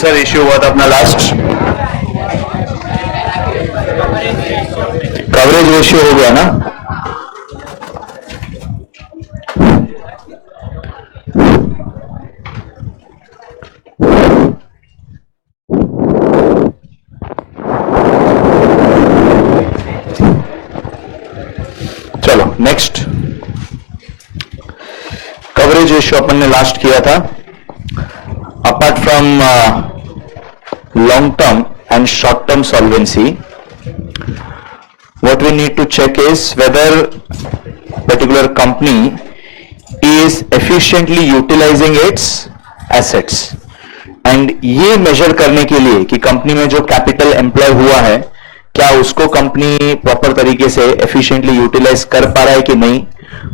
सा रेशियो हुआ था अपना लास्ट? कवरेज रेशियो हो गया ना? चलो नेक्स्ट, कवरेज रेशियो अपन ने लास्ट किया था. Apart from long term and short term solvency, what we need to check is whether particular company is efficiently utilizing its assets. and ये measure करने के लिए कि कंपनी में जो कैपिटल एम्प्लॉय हुआ है क्या उसको कंपनी प्रॉपर तरीके से efficiently यूटिलाइज कर पा रहा है कि नहीं,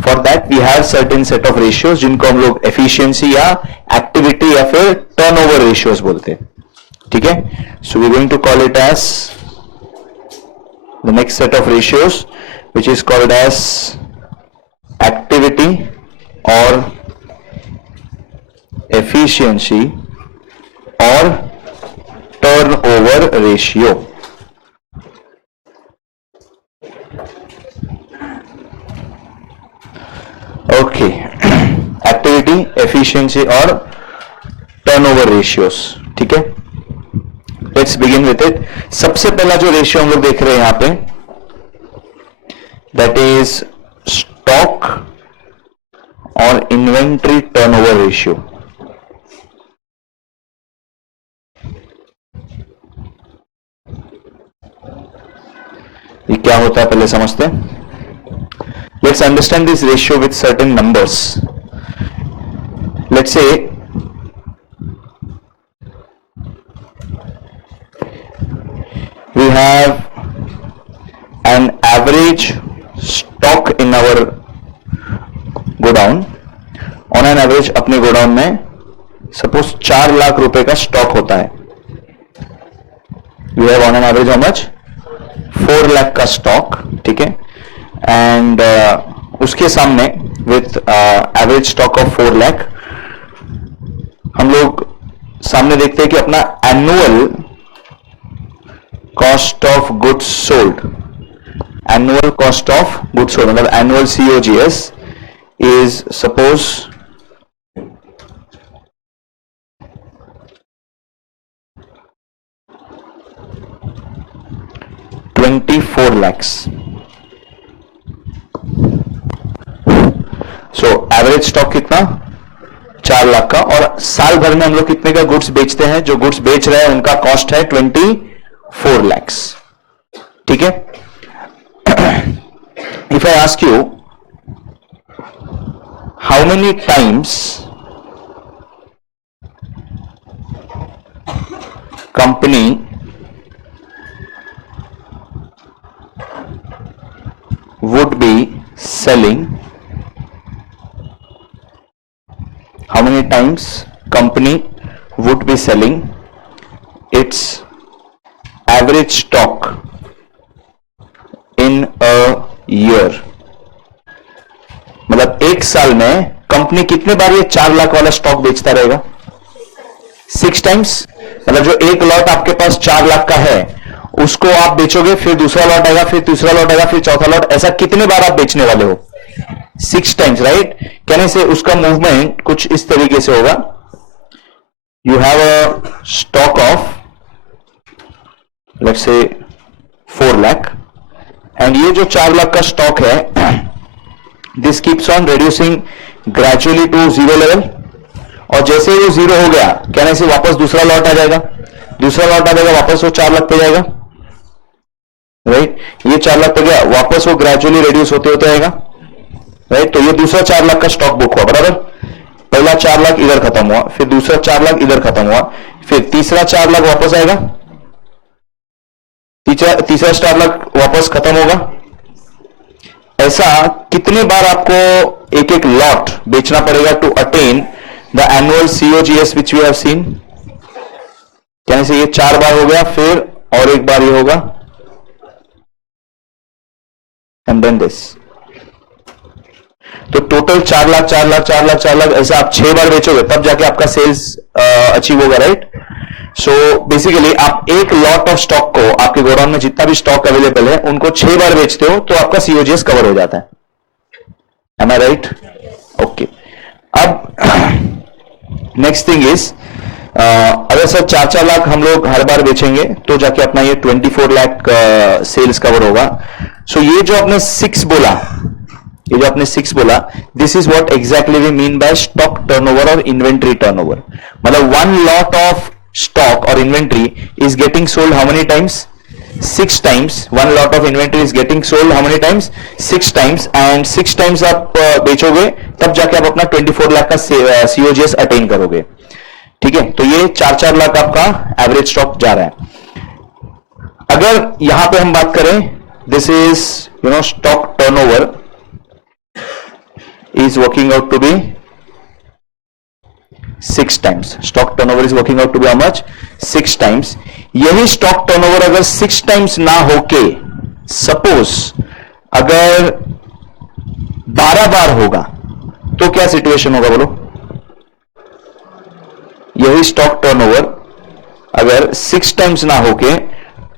for that we have certain set of ratios जिनको हम लोग एफिशिएंसी या एक्टिविटी या फिर टर्नओवर रेशियोज बोलते हैं. ठीक है, so we going to call it as the next set of ratios which is called as activity or efficiency or turnover ratio. Okay, activity, efficiency और turnover ratios. ठीक है, लेट्स बिगिन विथ इट. सबसे पहला जो ratio हम लोग देख रहे हैं यहां पे, दैट इज स्टॉक और इन्वेंट्री टर्नओवर रेशियो. ये क्या होता है पहले समझते हैं. Let's understand this ratio with certain numbers. Let's say we have an average stock in our godown. On an average अपने गोडाउन में सपोज 4 लाख रुपए का स्टॉक होता है. We have on an average how much? 4 lakh का स्टॉक. ठीक है, and उसके सामने with average stock of 4 lakh हम लोग सामने देखते हैं कि अपना annual cost of goods sold, annual cost of goods sold मतलब annual COGS is suppose 24 lakhs. So average stock कितना? 4 लाख का. और साल भर में हम लोग कितने का गुड्स बेचते हैं? जो गुड्स बेच रहे हैं उनका कॉस्ट है 24 lakhs. ठीक है, if I ask you how many times company would be selling, how many times company would be selling its average stock in a year. मतलब एक साल में कंपनी कितने बार ये 4 लाख वाला स्टॉक बेचता रहेगा? 6 टाइम्स. मतलब जो एक लॉट आपके पास 4 लाख का है उसको आप बेचोगे, फिर दूसरा लॉट आएगा, फिर तीसरा लॉट आएगा, फिर चौथा लॉट. ऐसा कितने बार आप बेचने वाले हो? 6 टाइम्स, राइट. कहने से उसका मूवमेंट कुछ इस तरीके से होगा. You have a stock of let's say 4 lakh and ये जो 4 लाख का स्टॉक है this keeps on reducing gradually to 0 level. और जैसे ही वो 0 हो गया कहने से वापस दूसरा लॉट आ जाएगा, दूसरा लॉट आ जाएगा, वापस वो 4 लाख पे जाएगा, राइट. ये 4 लाख पे गया, वापस वो ग्रेजुअली रिड्यूस होते होते आएगा, राइट. तो ये दूसरा 4 लाख का स्टॉक बुक हुआ, बराबर. पहला 4 लाख इधर खत्म हुआ, फिर दूसरा 4 लाख इधर खत्म हुआ, फिर तीसरा 4 लाख वापस आएगा, तीसरा 4 लाख वापस खत्म होगा. ऐसा कितने बार आपको एक एक लॉट बेचना पड़ेगा to attain the annual COGS which we have seen. कहने से ये 4 बार हो गया, फिर और एक बार ये होगा एंड देन दिस. तो टोटल 4 लाख 4 लाख 4 लाख 4 लाख ऐसा आप 6 बार बेचोगे तब जाके आपका सेल्स अचीव होगा, राइट. सो बेसिकली आप एक लॉट ऑफ स्टॉक को, आपके गोडाउन में जितना भी स्टॉक अवेलेबल है उनको 6 बार बेचते हो तो आपका सीओजीएस कवर हो जाता है. M I right? ओके. अब नेक्स्ट थिंग इज, अगर सर 4-4 लाख हम लोग हर बार बेचेंगे तो जाके अपना ये 24 लाख सेल्स कवर होगा. सो ये जो आपने 6 बोला, ये जो आपने 6 बोला, this is what exactly we mean by stock turnover और इन्वेंट्री टर्नओवर. मतलब वन लॉट ऑफ स्टॉक और inventory is getting sold how many times? 6 times. One lot of inventory is getting sold how many times? 6 times. And 6 times आप बेचोगे तब जाके आप अपना 24 लाख का COGS attain करोगे. ठीक है, तो ये 4-4 लाख आपका एवरेज स्टॉक जा रहा है. अगर यहां पे हम बात करें, this is stock turnover is working out to be 6 times. Stock turnover is working out to be how much? 6 times. यही स्टॉक टर्नओवर अगर 6 times ना होके, सपोज अगर 12 बार होगा तो क्या सिचुएशन होगा बोलो? यही स्टॉक टर्नओवर अगर 6 times ना होके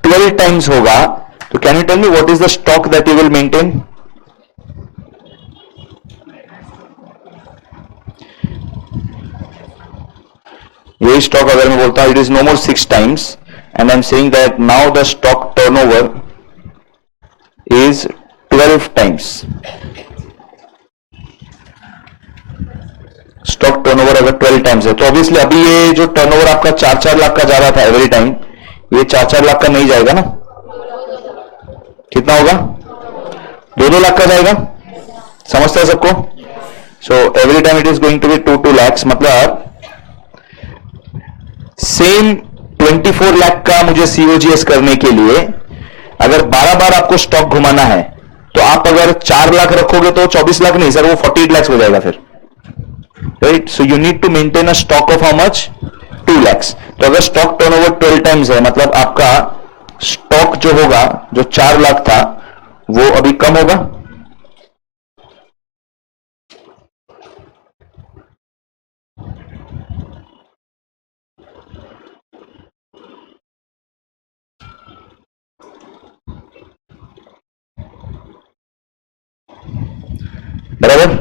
12 times होगा तो can you tell me what is the stock that you will maintain? यही स्टॉक अगर मैं बोलता हूं it is no more 6 times and I'm saying that now the stock turnover is 12 times. Stock turnover अगर 12 times है तो obviously अभी ये जो टर्नओवर आपका 4-4 लाख का जा रहा था एवरी टाइम, ये 4-4 लाख का नहीं जाएगा ना. कितना होगा? 2-2 लाख का जाएगा. समझता है सबको? So every time it is going to be 2-2 lakhs. मतलब सेम 24 लाख का मुझे सीओजीएस करने के लिए अगर 12 बार आपको स्टॉक घुमाना है तो आप अगर 4 लाख रखोगे तो 24 लाख नहीं सर, वो 48 lakhs हो जाएगा फिर. Right? So you need to maintain a stock of how much? 2 lakhs. तो अगर स्टॉक टर्नओवर 12 टाइम्स है मतलब आपका स्टॉक जो होगा, जो 4 लाख था वो अभी कम होगा. बराबर.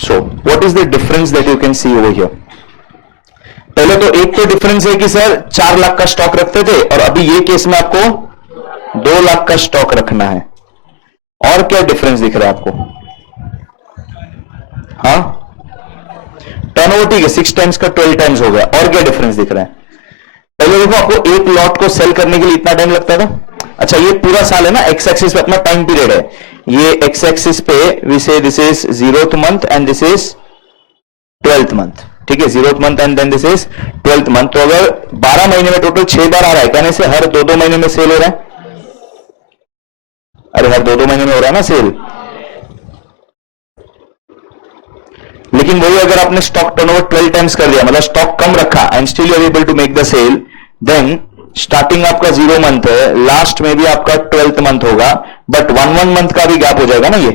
So what is the difference that you can see over here? पहले तो एक तो डिफरेंस है कि सर 4 लाख का स्टॉक रखते थे और अभी ये केस में आपको 2 लाख का स्टॉक रखना है. और क्या डिफरेंस दिख रहा है आपको? हाँ, टर्नओवर ठीक है, 6 टाइम्स का 12 टाइम्स हो गया. और क्या डिफरेंस दिख रहा है? पहले देखो आपको एक लॉट को सेल करने के लिए इतना टाइम लगता था. अच्छा, ये पूरा साल है ना, एक्स एक्सिस पे अपना टाइम पीरियड है. ये एक्स एक्सिस पे we say this is 0th month and this is 12th month. ठीक है, 0th month and then this is 12th month. तो अगर 12 महीने में टोटल 6 बार आ रहा है, कहने से हर 2-2 महीने में सेल हो रहा है. अरे हर 2-2 महीने में हो रहा है ना सेल. लेकिन वही अगर आपने स्टॉक टर्नओवर 12 टाइम्स कर दिया, मतलब स्टॉक कम रखा and still you are able to make the sale, then starting आपका 0 मंथ है, लास्ट में भी आपका 12th मंथ होगा, बट 1 मंथ का भी गैप हो जाएगा ना ये.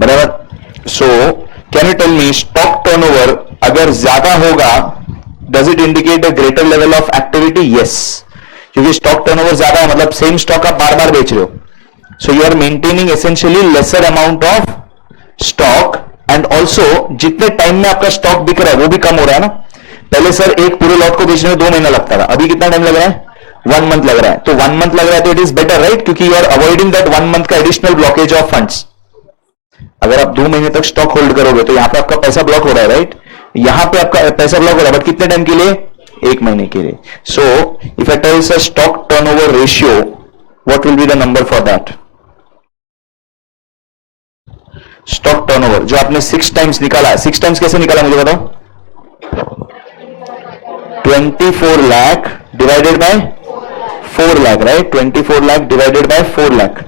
बराबर. So can you tell me stock turnover अगर ज्यादा होगा, does it indicate a greater level of activity? Yes, क्योंकि स्टॉक टर्नओवर ज्यादा है मतलब सेम स्टॉक आप बार बार बेच रहे हो. So you are maintaining essentially lesser amount of stock and also जितने टाइम में आपका स्टॉक बिक रहा है वो भी कम हो रहा है ना. पहले सर एक पूरे लॉट को बेचने में 2 महीना लगता था, अभी कितना टाइम लग रहा है? 1 मंथ लग रहा है. तो 1 मंथ लग रहा है तो इट इज बेटर, राइट? क्योंकि you are avoiding that 1 month का एडिशनल ब्लॉकेज ऑफ फंड्स. अगर आप 2 महीने तक स्टॉक होल्ड करोगे तो यहां पे आपका पैसा ब्लॉक हो रहा है, राइट? यहां पे आपका पैसा ब्लॉक हो रहा है, बट कितने टाइम के लिए? 1 महीने के लिए. So if I tell sir stock turnover ratio, what will be the number for that? Stock turnover जो आपने 6 टाइम्स निकाला, 6 टाइम्स कैसे निकाला मुझे बताओ? 24 lakh divided by 4 lakh, right? 24 lakh divided by 4 lakh,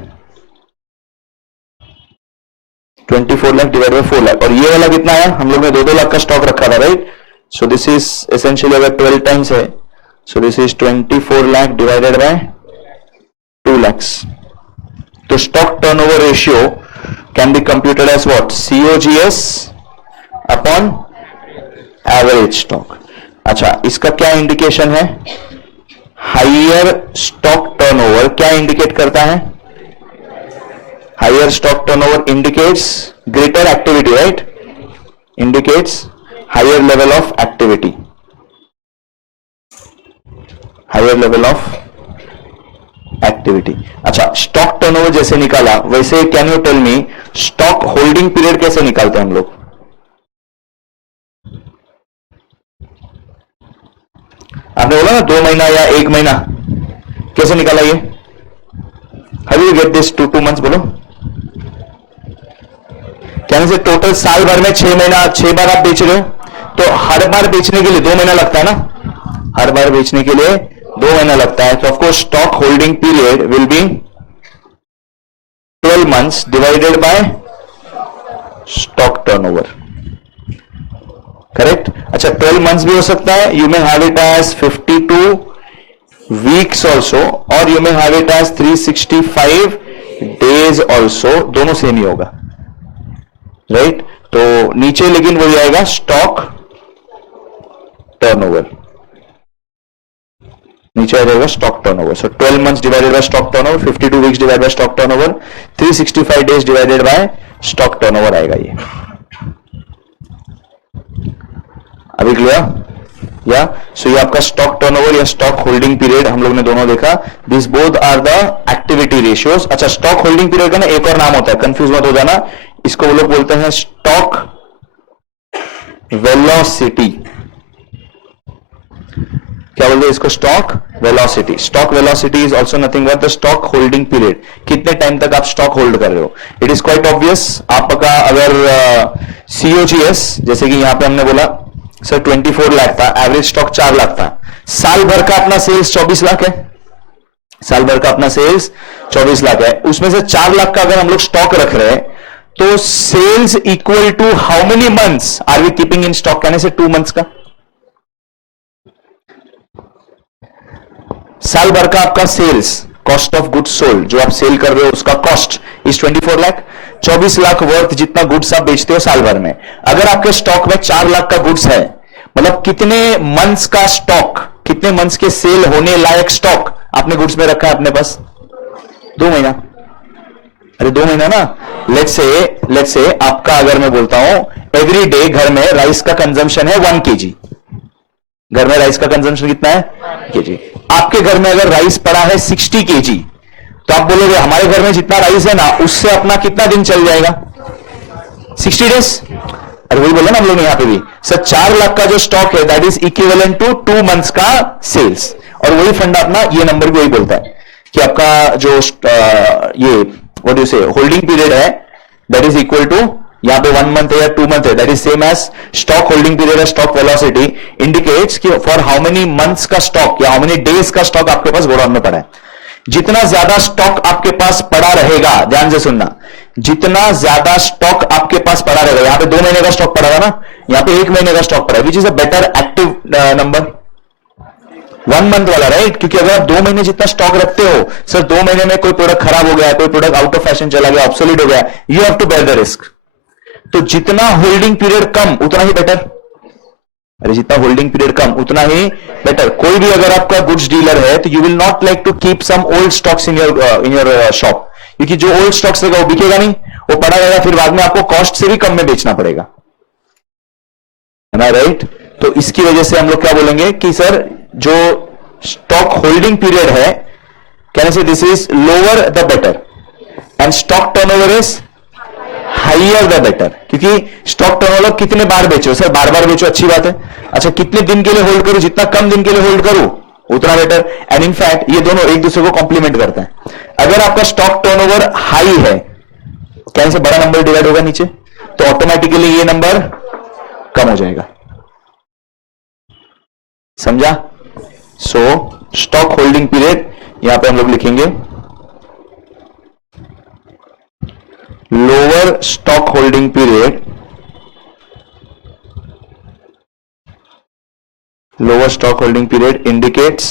24 lakh divided by 4 lakh. और ये वाला कितना है? हम लोग ने 2-2 लाख का स्टॉक रखा था, right? So this is essentially अगर 12 टाइम्स है, so this is 24 lakh divided by 2 lakhs. तो stock turnover ratio can be computed as what? COGS upon average stock. अच्छा, इसका क्या इंडिकेशन है? हाइयर स्टॉक टर्नओवर क्या इंडिकेट करता है? Higher stock turnover indicates greater activity, right? Indicates higher level of activity, higher level of activity. अच्छा, stock turnover जैसे निकाला वैसे can you tell me stock holding period कैसे निकालते हैं हम लोग? आपने बोला ना 2 महीना या 1 महीना, कैसे निकाला ये? How you get this 2 months? बोलो। कहने से टोटल साल भर में 6 महीना, 6 बार आप बेच रहे हो, तो हर बार बेचने के लिए 2 महीना लगता है ना? हर बार बेचने के लिए 2 महीना लगता है, तो of course stock holding period will be 12 months divided by stock turnover, correct? अच्छा, 12 मंथ्स भी हो सकता है, you may have it as 52 weeks also, और you may have it as 365 days also, दोनों सेम ही होगा, राइट? तो नीचे लेकिन वही आएगा स्टॉक टर्नओवर, नीचे आ जाएगा stock turnover. So 12 months divided by stock turnover, 52 weeks divided by stock turnover, 365 days divided by stock turnover आएगा ये। अभी क्लियर? या सो ये आपका स्टॉक टर्नओवर या स्टॉक होल्डिंग पीरियड हम लोग ने दोनों देखा। This both are the activity ratios. अच्छा, स्टॉक होल्डिंग पीरियड का ना एक और नाम होता है, कंफ्यूज मत हो जाना, इसको वो लोग बोलते हैं स्टॉक वेलोसिटी। क्या बोलते हैं इसको? Stock velocity. Stock velocity is also nothing but the stock holding period, कितने टाइम तक आप स्टॉक होल्ड कर रहे हो। It is quite obvious. आपका अगर सीओजीएस जैसे कि यहां पे हमने बोला सर 24 लाख था, एवरेज स्टॉक 4 लाख था, साल भर का अपना सेल्स 24 लाख है, साल भर का अपना सेल्स 24 लाख है, उसमें से 4 लाख का अगर हम लोग स्टॉक रख रहे हैं, तो sales equal to how many months are we keeping in stock? कहने से 2 मंथ्स का। साल भर का आपका sales, cost of goods sold, जो आप सेल कर रहे हो उसका cost is 24 lakh. 24 lakh worth जितना गुड्स आप बेचते हो साल भर में, अगर आपके स्टॉक में 4 लाख का गुड्स है, मतलब कितने मंथ्स का स्टॉक, कितने मंथ्स के सेल होने लायक स्टॉक आपने गुड्स में रखा है अपने पास? 2 महीना। अरे 2 महीना ना। लेट्स से आपका अगर मैं बोलता हूं एवरी डे घर में राइस का कंजम्पशन है 1 kg, घर में राइस का कंजम्पशन कितना है? केजी। आपके घर में अगर राइस पड़ा है 60 kg, तो आप बोलोगे हमारे घर में जितना राइस है ना उससे अपना कितना दिन चल जाएगा? 60 डेज। अरे वही बोला ना हम लोग ने यहां पे भी सर, 4 लाख का जो स्टॉक है that is equivalent to 2 months का सेल्स। और वही फंडा अपना ये नंबर भी वही बोलता है कि आपका जो ये what you say holding period है दैट इज इक्वल टू, यहां पे 1 मंथ है या 2 मंथ है, that is same as stock holding period है। स्टॉक वेलोसिटी इंडिकेट्स कि फॉर हाउ मेनी मंथ्स का स्टॉक या हाउ मेनी डेज का स्टॉक आपके पास गोडाउन में पड़ा है। जितना ज्यादा स्टॉक आपके पास पड़ा रहेगा, ध्यान से सुनना, जितना ज्यादा स्टॉक आपके पास पड़ा रहेगा, यहां पे 2 महीने का स्टॉक पड़ा था ना, यहां पे 1 महीने का स्टॉक पड़ा है, which is a better active number, 1 month वाला, राइट? क्योंकि अगर आप 2 महीने जितना स्टॉक रखते हो, सर 2 महीने में कोई प्रोडक्ट खराब हो गया, कोई प्रोडक्ट आउट ऑफ फैशन चला गया, ऑब्सोलीट हो गया, you have to bear the risk. तो जितना होल्डिंग पीरियड कम उतना ही बेटर। अरे जितना होल्डिंग पीरियड कम उतना ही बेटर। कोई भी अगर आपका गुड्स डीलर है तो you will not like to keep some old stocks in your shop, क्योंकि जो ओल्ड स्टॉक्स रहेगा वो बिकेगा नहीं, वो पड़ा रहेगा, फिर बाद में आपको कॉस्ट से भी कम में बेचना पड़ेगा, है ना, राइट? तो इसकी वजह से हम लोग क्या बोलेंगे कि सर जो स्टॉक होल्डिंग पीरियड है, कहने से this is lower the better and stock turnover is higher the better. क्योंकि स्टॉक टर्नओवर कितने बार बेचो? सर बार बार बेचो, अच्छी बात है। अच्छा, कितने दिन के लिए होल्ड करूं? जितना कम दिन के लिए होल्ड करूं उतना बेटर। एंड इनफैक्ट ये दोनों एक दूसरे को कॉम्प्लीमेंट करते हैं। अगर आपका स्टॉक टर्नओवर हाई है, कहने से बड़ा नंबर डिवाइड होगा नीचे, तो ऑटोमेटिकली ये नंबर कम हो जाएगा। समझा? सो स्टॉक होल्डिंग पीरियड यहां पे हम लोग लिखेंगे lower stock holding period, lower stock holding period indicates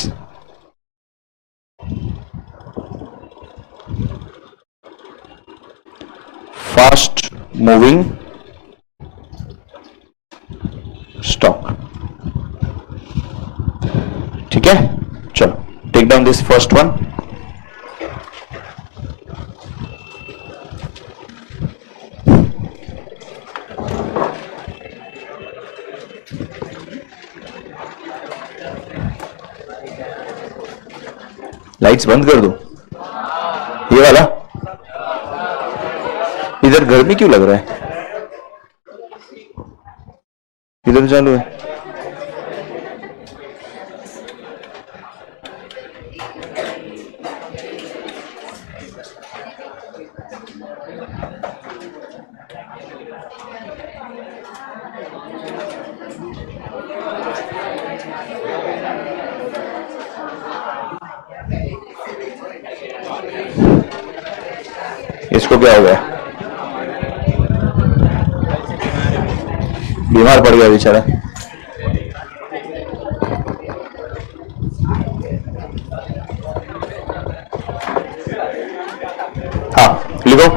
fast moving stock. ठीक है, चलो take down this first one. Lights बंद कर दो, ये वाला। इधर गर्मी क्यों लग रहा है? इधर चालू है। इसको क्या हो गया? बीमार पड़ गया बेचारा। हाँ लिखो।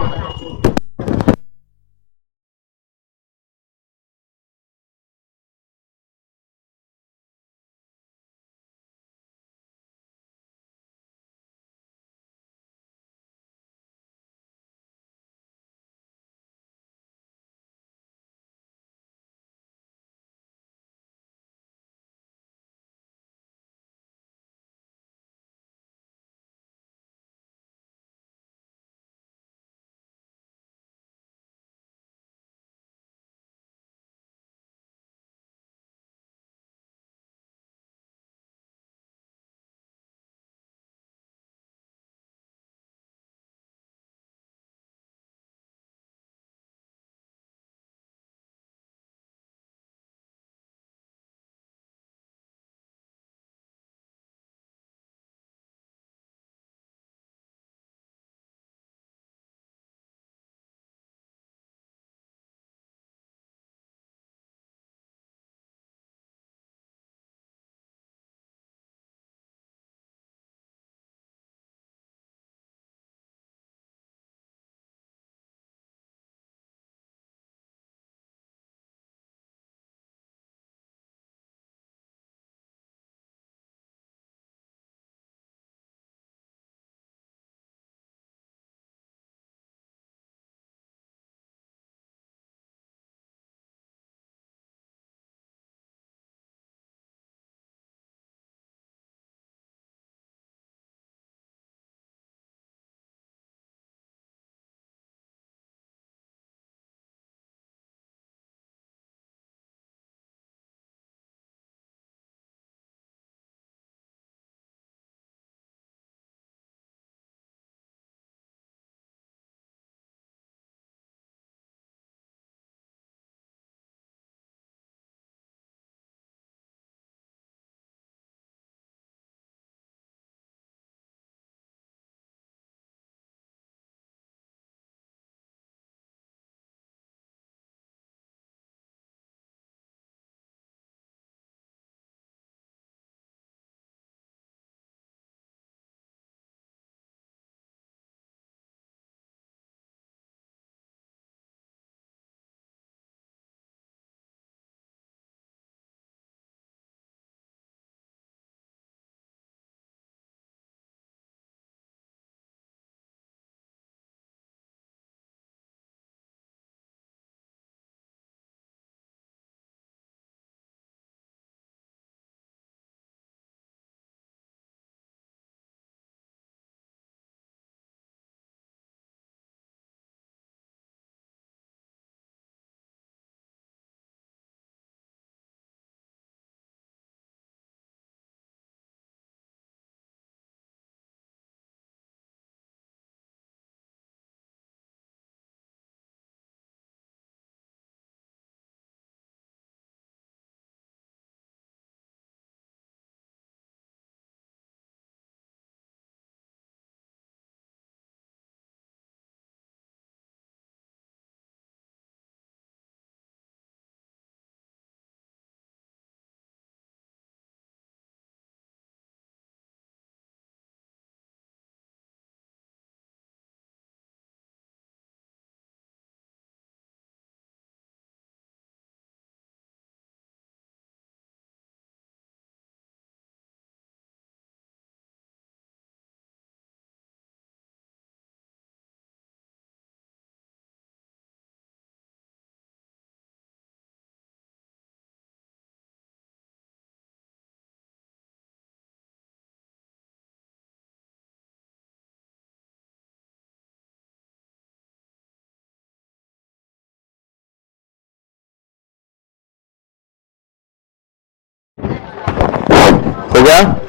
होगा?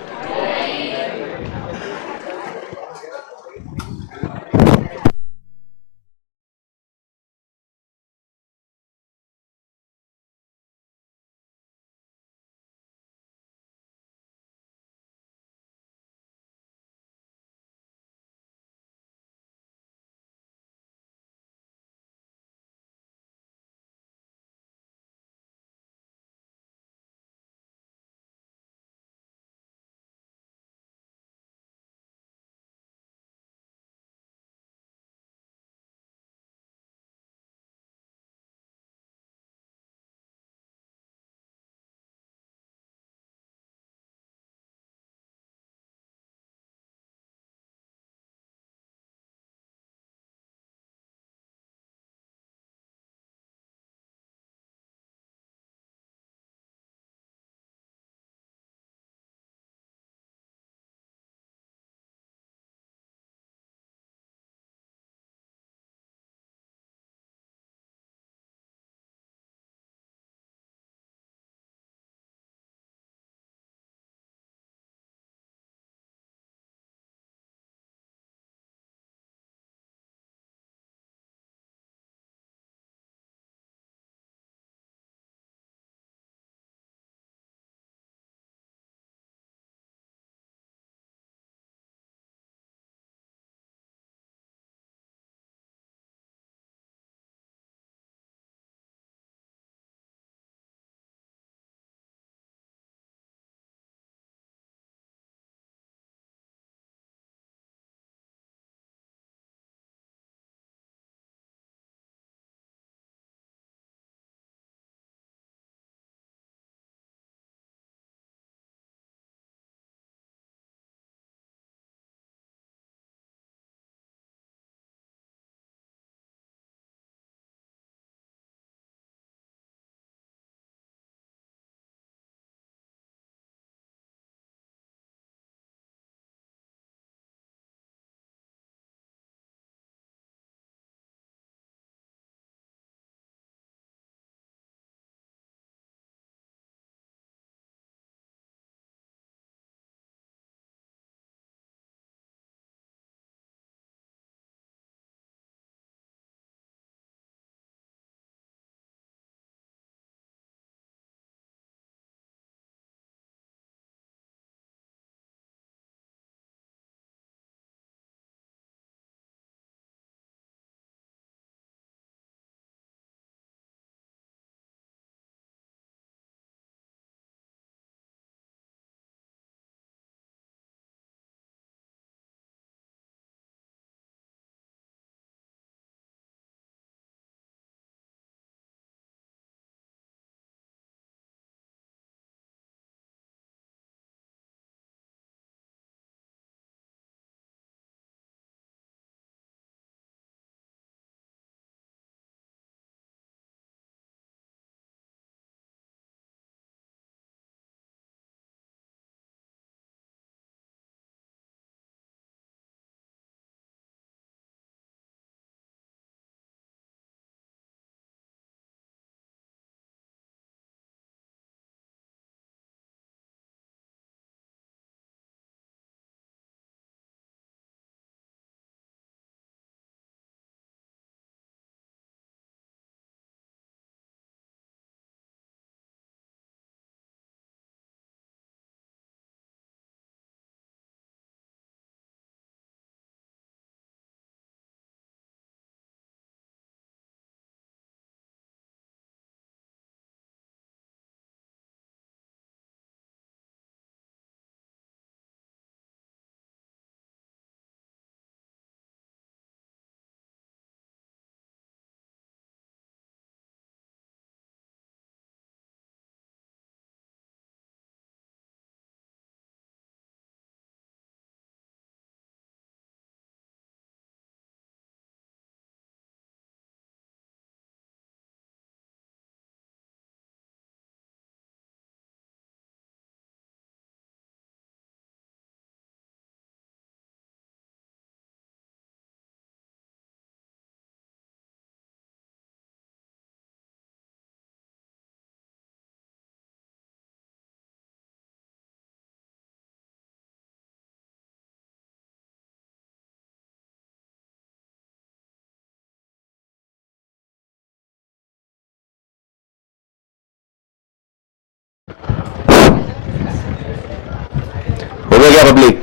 हो गया क्या पब्लिक?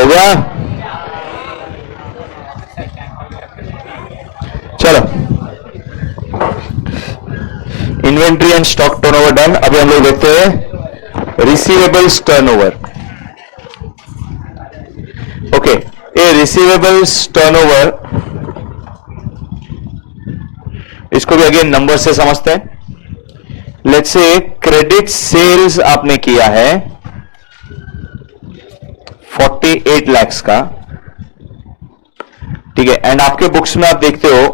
हो गया? चलो, inventory and stock turnover done. अभी हम लोग देखते हैं रिसीवेबल्स टर्नओवर। ओके, ये रिसीवेबल्स टर्नओवर, इसको भी अगेन नंबर से समझते हैं। लेट्स से क्रेडिट सेल्स आपने किया है 48 lakhs का, ठीक है। एंड आपके बुक्स में आप देखते हो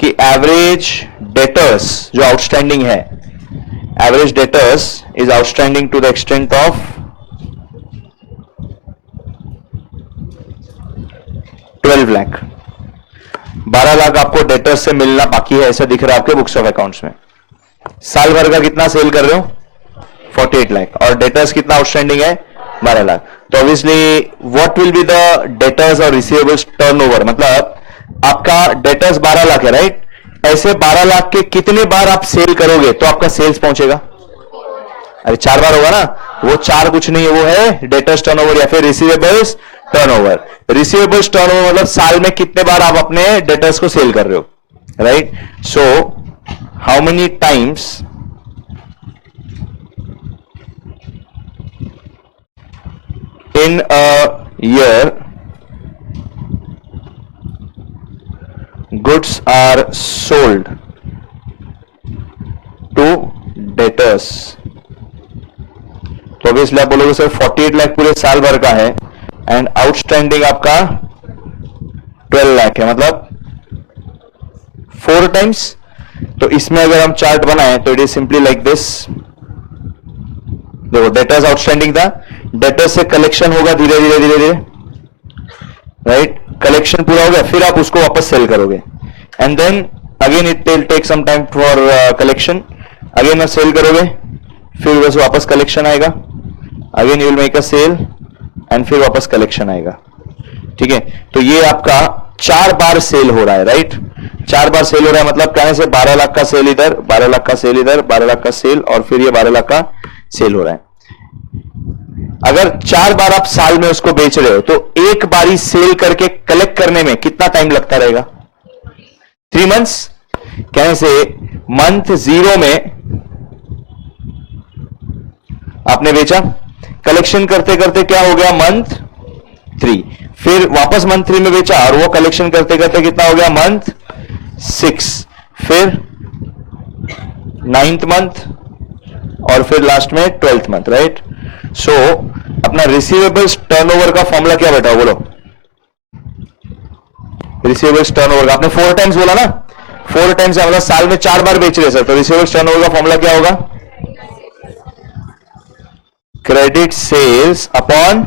कि एवरेज डेटर्स जो आउटस्टैंडिंग है, average debtors is outstanding to the extent of 12 lakh. 12 lakh आपको डेटर्स से मिलना बाकी है, ऐसा दिख रहा है आपके बुक्स ऑफ अकाउंट्स में। साल भर का कितना सेल कर रहे हो? 48 लाख। और डेटर्स कितना आउटस्टैंडिंग है? 12 लाख। तो obviously what will be the debtors और रिसीवेबल्स टर्नओवर, मतलब आपका डेटर्स 12 लाख है, राइट? ऐसे 12 लाख के कितने बार आप सेल करोगे तो आपका सेल्स पहुंचेगा? अरे 4 बार होगा ना। वो 4 कुछ नहीं है, वो है डेटर्स टर्नओवर या फिर रिसीवेबल्स टर्नओवर। रिसीवेबल्स टर्नओवर मतलब साल में कितने बार आप अपने डेटर्स को सेल कर रहे हो, right? So how many times in a year goods are sold to debtors? तो ऑब्वियसली आप बोलोगे सर 48 लाख पूरे साल भर का है एंड आउटस्टैंडिंग आपका 12 लाख है, मतलब 4 टाइम्स। तो इसमें अगर हम चार्ट बनाएं तो it is simply like this. देखो, डेटर्स आउटस्टैंडिंग था, डेटर्स से कलेक्शन होगा धीरे धीरे धीरे धीरे, राइट? कलेक्शन पूरा हो गया, फिर आप उसको वापस सेल करोगे and then again it will take some time for collection. Again आप सेल करोगे, फिर बस वापस कलेक्शन आएगा, again you will make a sale and फिर वापस कलेक्शन आएगा, ठीक है? तो ये आपका 4 बार सेल हो रहा है, राइट? 4 बार सेल हो रहा है, मतलब कहने से 12 लाख का सेल इधर, 12 लाख का सेल इधर, 12 लाख का सेल, और फिर ये 12 लाख का सेल हो रहा है। अगर 4 बार आप साल में उसको बेच रहे हो तो एक बारी सेल करके कलेक्ट करने में कितना टाइम लगता रहेगा? 3 मंथ्स। कहने से मंथ 0 में आपने बेचा, कलेक्शन करते करते क्या हो गया? मंथ 3। फिर वापस मंथ 3 में बेचा और वो कलेक्शन करते करते कितना हो गया? मंथ 6। फिर 9th मंथ और फिर लास्ट में 12th मंथ, राइट? सो अपना रिसीवेबल्स टर्नओवर का फॉर्मूला क्या बेटा, बोलो? रिसीवेबल्स टर्नओवर का आपने 4 टाइम्स बोला ना, 4 टाइम्स मतलब साल में 4 बार बेच रहे सर, तो रिसीवेबल्स टर्नओवर का फॉर्मूला क्या होगा? क्रेडिट सेल्स अपॉन,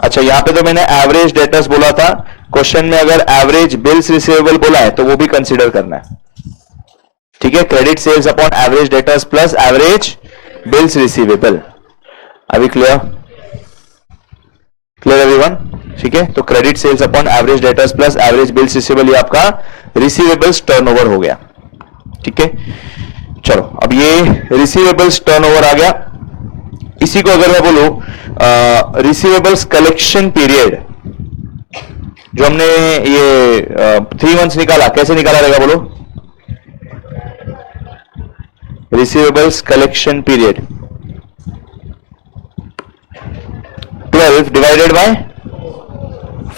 अच्छा यहां पे तो मैंने एवरेज डेटर्स बोला था, क्वेश्चन में अगर एवरेज बिल्स रिसीवेबल बोला है तो वो भी कंसीडर करना है, ठीक है? Credit sales upon average debtors plus average bills receivable. अभी क्लियर? Clear everyone? ठीक है, तो credit sales upon average debtors plus average bills receivable, ये आपका रिसीवेबल्स टर्नओवर हो गया, ठीक है? चलो, अब ये रिसीवेबल्स टर्नओवर आ गया। इसी को अगर मैं बोलूं रिसीवेबल्स कलेक्शन पीरियड, जो हमने ये 3 मंथ्स निकाला, कैसे निकाला रहेगा बोलो? Receivables collection period 12 divided by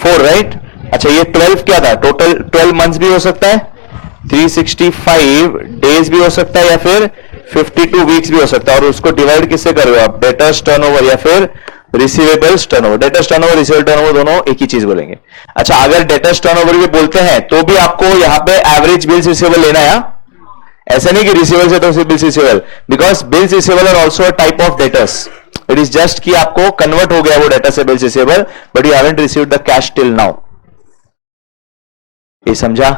4, right. अच्छा ये 12 क्या था, टोटल 12 मंथ्स भी हो सकता है, 365 डेज भी हो सकता है, या फिर 52 वीक्स भी हो सकता है। और उसको डिवाइड किससे कर रहे हो आप, डेटर्स टर्नओवर या फिर receivables turnover. Debtors turnover receivable turnover दोनों एक ही चीज बोलेंगे। अच्छा अगर डेटर्स टर्नओवर भी बोलते हैं तो भी आपको यहां पे एवरेज बिल्स रिसीवेबल लेना है, ऐसा नहीं कि रिसीवेबल से तो bills receivable, because bills receivable are also a type of debtors. It is just कि आपको कन्वर्ट हो गया वो डेटर से bills receivable, but you haven't received the cash till now. ये समझा।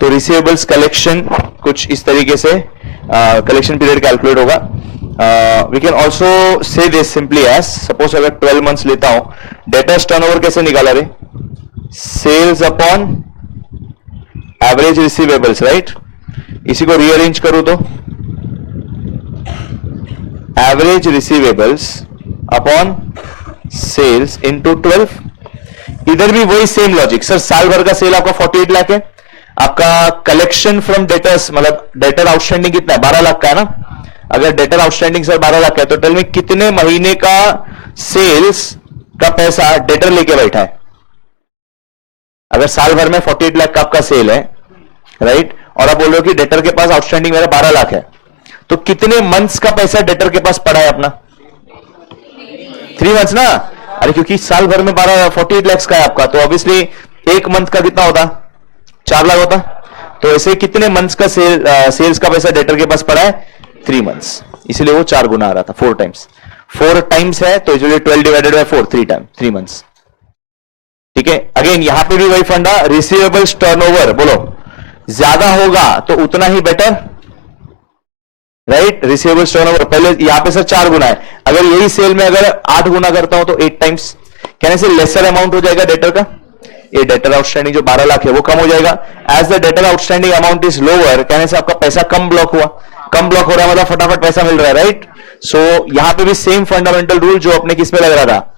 तो रिसीवेबल्स कलेक्शन कुछ इस तरीके से कलेक्शन पीरियड कैलकुलेट होगा। We can also say this simply as, suppose अगर 12 मंथ्स लेता हूं, डेटर्स टर्नओवर कैसे निकाला रे, sales upon average receivables, right. इसी को रीअरेंज करूं तो average receivables upon sales into 12। इधर भी वही सेम लॉजिक। सर साल भर का सेल आपका 48 लाख है, आपका कलेक्शन फ्रॉम डेटर्स मतलब डेटर आउटस्टैंडिंग कितना है, 12 लाख का है ना। अगर डेटर आउटस्टैंडिंग सर 12 लाख है तो टेल मी कितने महीने का सेल्स का पैसा डेटर लेके बैठा है। अगर साल भर में 48 लाख का आपका सेल है, राइट, और आप बोल रहे हो कि डेटर के पास आउटस्टैंडिंग मेरा 12 लाख है, तो कितने मंथ्स का पैसा डेटर के पास पड़ा है अपना, 3 मंथ्स ना। अरे क्योंकि साल भर में 48 लाख का है आपका, तो ऑब्वियसली एक मंथ का कितना होता, 4 लाख होता। तो ऐसे कितने मंथ्स का सेल्स का पैसा डेटर के पास पड़ा है, 3 मंथ्स, इसलिए वो 4 गुना आ रहा था, 4 टाइम्स। 4 टाइम्स है तो इसलिए 12 डिवाइडेड बाय 4, 3 टाइम 3 मंथ्स। ठीक है। अगेन यहां पे भी वही फंडा, रिसीवेबल्स टर्नओवर बोलो ज्यादा होगा तो उतना ही बेटर, राइट। रिसीवेबल्स टर्नओवर पहले यहां पे सर 4 गुना है, अगर यही सेल में अगर 8 गुना करता हूं तो 8 टाइम्स, कहने से लेसर अमाउंट हो जाएगा डेटर का। ये डेटर आउटस्टैंडिंग जो 12 लाख है वो कम हो जाएगा। As the debtor outstanding amount is lower, कहने से आपका पैसा कम ब्लॉक हुआ, कम ब्लॉक हो रहा है मतलब फटाफट पैसा मिल रहा है, राइट। सो यहां पे भी सेम फंडामेंटल रूल जो अपने किस में लग रहा था,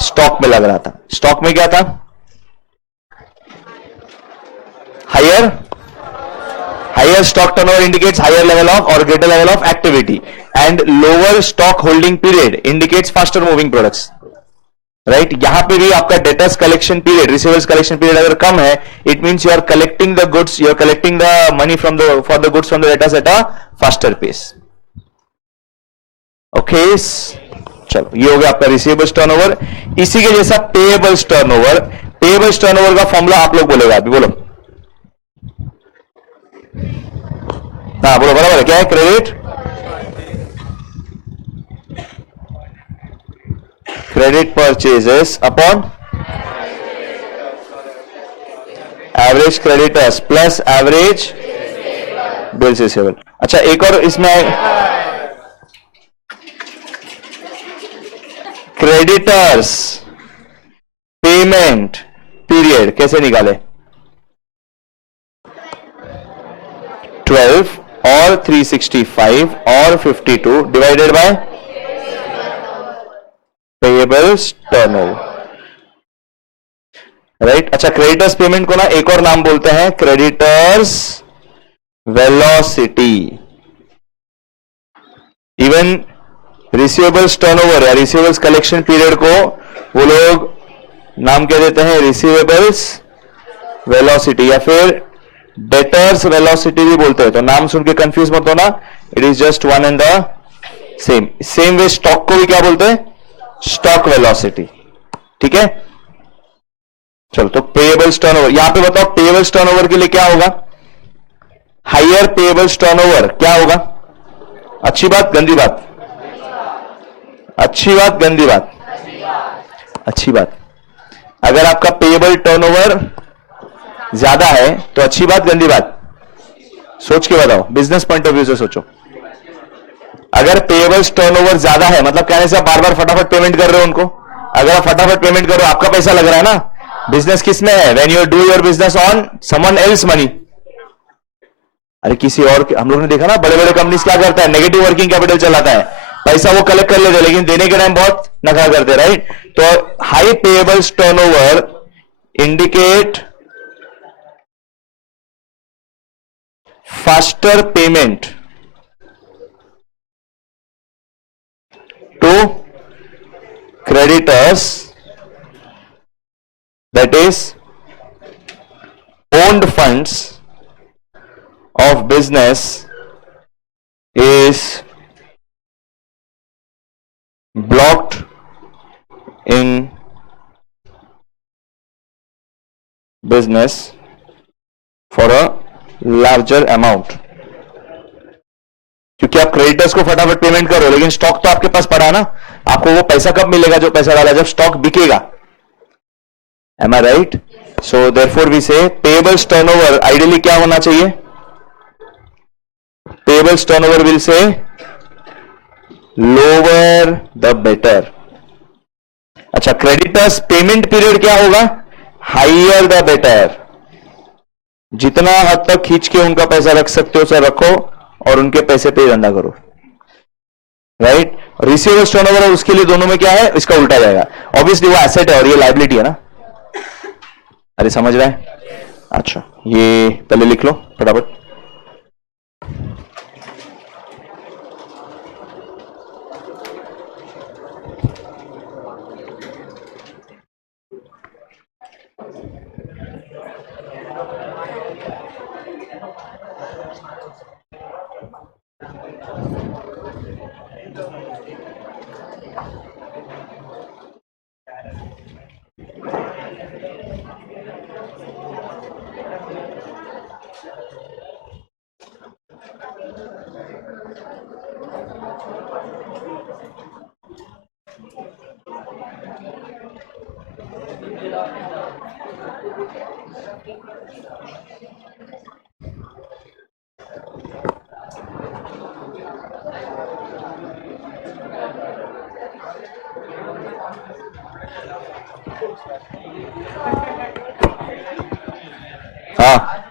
स्टॉक में लग रहा था। स्टॉक में क्या था, higher stock turnover indicates higher level of और greater level of activity, and lower stock holding period indicates faster moving products, right. यहां पे भी आपका debtors collection period, receivables collection period अगर कम है, it means you are collecting the goods, you are collecting the money from the for the goods from the debtors at a faster pace. Okay, चलो ये हो गया आपका receivables turnover. इसी के जैसा पेएबल्स टर्नओवर, पेएबल्स टर्नओवर का formula आप लोग बोलेगा, अभी बोलो। हाँ बोलो, बराबर है, क्या है, credit purchases upon average creditors plus average bills receivable. अच्छा एक और इसमें क्रेडिटर्स पेमेंट पीरियड कैसे निकाले, 12 और 365 और 52 divided by payables turnover, right. अच्छा क्रेडिटर्स पेमेंट को ना एक और नाम बोलते हैं creditors velocity. Even receivables turnover या रिसीवेबल्स कलेक्शन पीरियड को वो लोग नाम क्या देते हैं, रिसीवेबल्स वेलोसिटी या फिर डेटर्स वेलोसिटी भी बोलते हैं। तो नाम सुन के कंफ्यूज मत होना, it is just one and the same. Same way stock को भी क्या बोलते हैं, स्टॉक वेलोसिटी, ठीक है। चलो तो पेएबल्स टर्नओवर, यहां पे बताओ पेएबल्स टर्नओवर के लिए क्या होगा, हायर पेएबल्स टर्नओवर क्या होगा, अच्छी बात गंदी बात, अच्छी बात गंदी बात, अच्छी बात। अगर आपका पेएबल टर्नओवर ज्यादा है तो अच्छी बात गंदी बात, सोच के बताओ, बिजनेस पॉइंट ऑफ व्यू से सोचो। अगर पेएबल्स टर्नओवर ज्यादा है मतलब कहने से आप बार बार फटाफट पेमेंट कर रहे हो उनको, अगर आप फटाफट पेमेंट कर रहे हो आपका पैसा लग रहा है ना। बिजनेस किस में है, when you do your business on someone else money. अरे किसी और, हम लोगों ने देखा ना बड़े बड़े कंपनीज क्या करता है, नेगेटिव वर्किंग कैपिटल चलाता है, पैसा वो कलेक्ट कर लेते लेकिन देने के टाइम बहुत नखरा करते, राइट। तो high payables turnover indicate faster payment to creditors that is owned funds of business is blocked in business for a larger amount. क्योंकि आप क्रेडिटर्स को फटाफट पेमेंट करो, लेकिन स्टॉक तो आपके पास पड़ा है ना, आपको वो पैसा कब मिलेगा जो पैसा डाला, जब स्टॉक बिकेगा. Am I right? So therefore we say payables turnover ideally क्या होना चाहिए? Payables turnover will say lower the better. अच्छा, क्रेडिटर्स पेमेंट पीरियड क्या होगा? Higher the better. जितना हद तक खींच के उनका पैसा रख सकते हो सर रखो, और उनके पैसे पे धंधा करो. राइट? रिसीवेबल्स टर्नओवर और उसके लिए दोनों में क्या है? इसका उल्टा जाएगा. ऑब्वियसली वो एसेट है और ये लायबिलिटी है ना. अरे समझ रहे हैं? अच्छा, ये पहले लिख लो फटाफट. हाँ,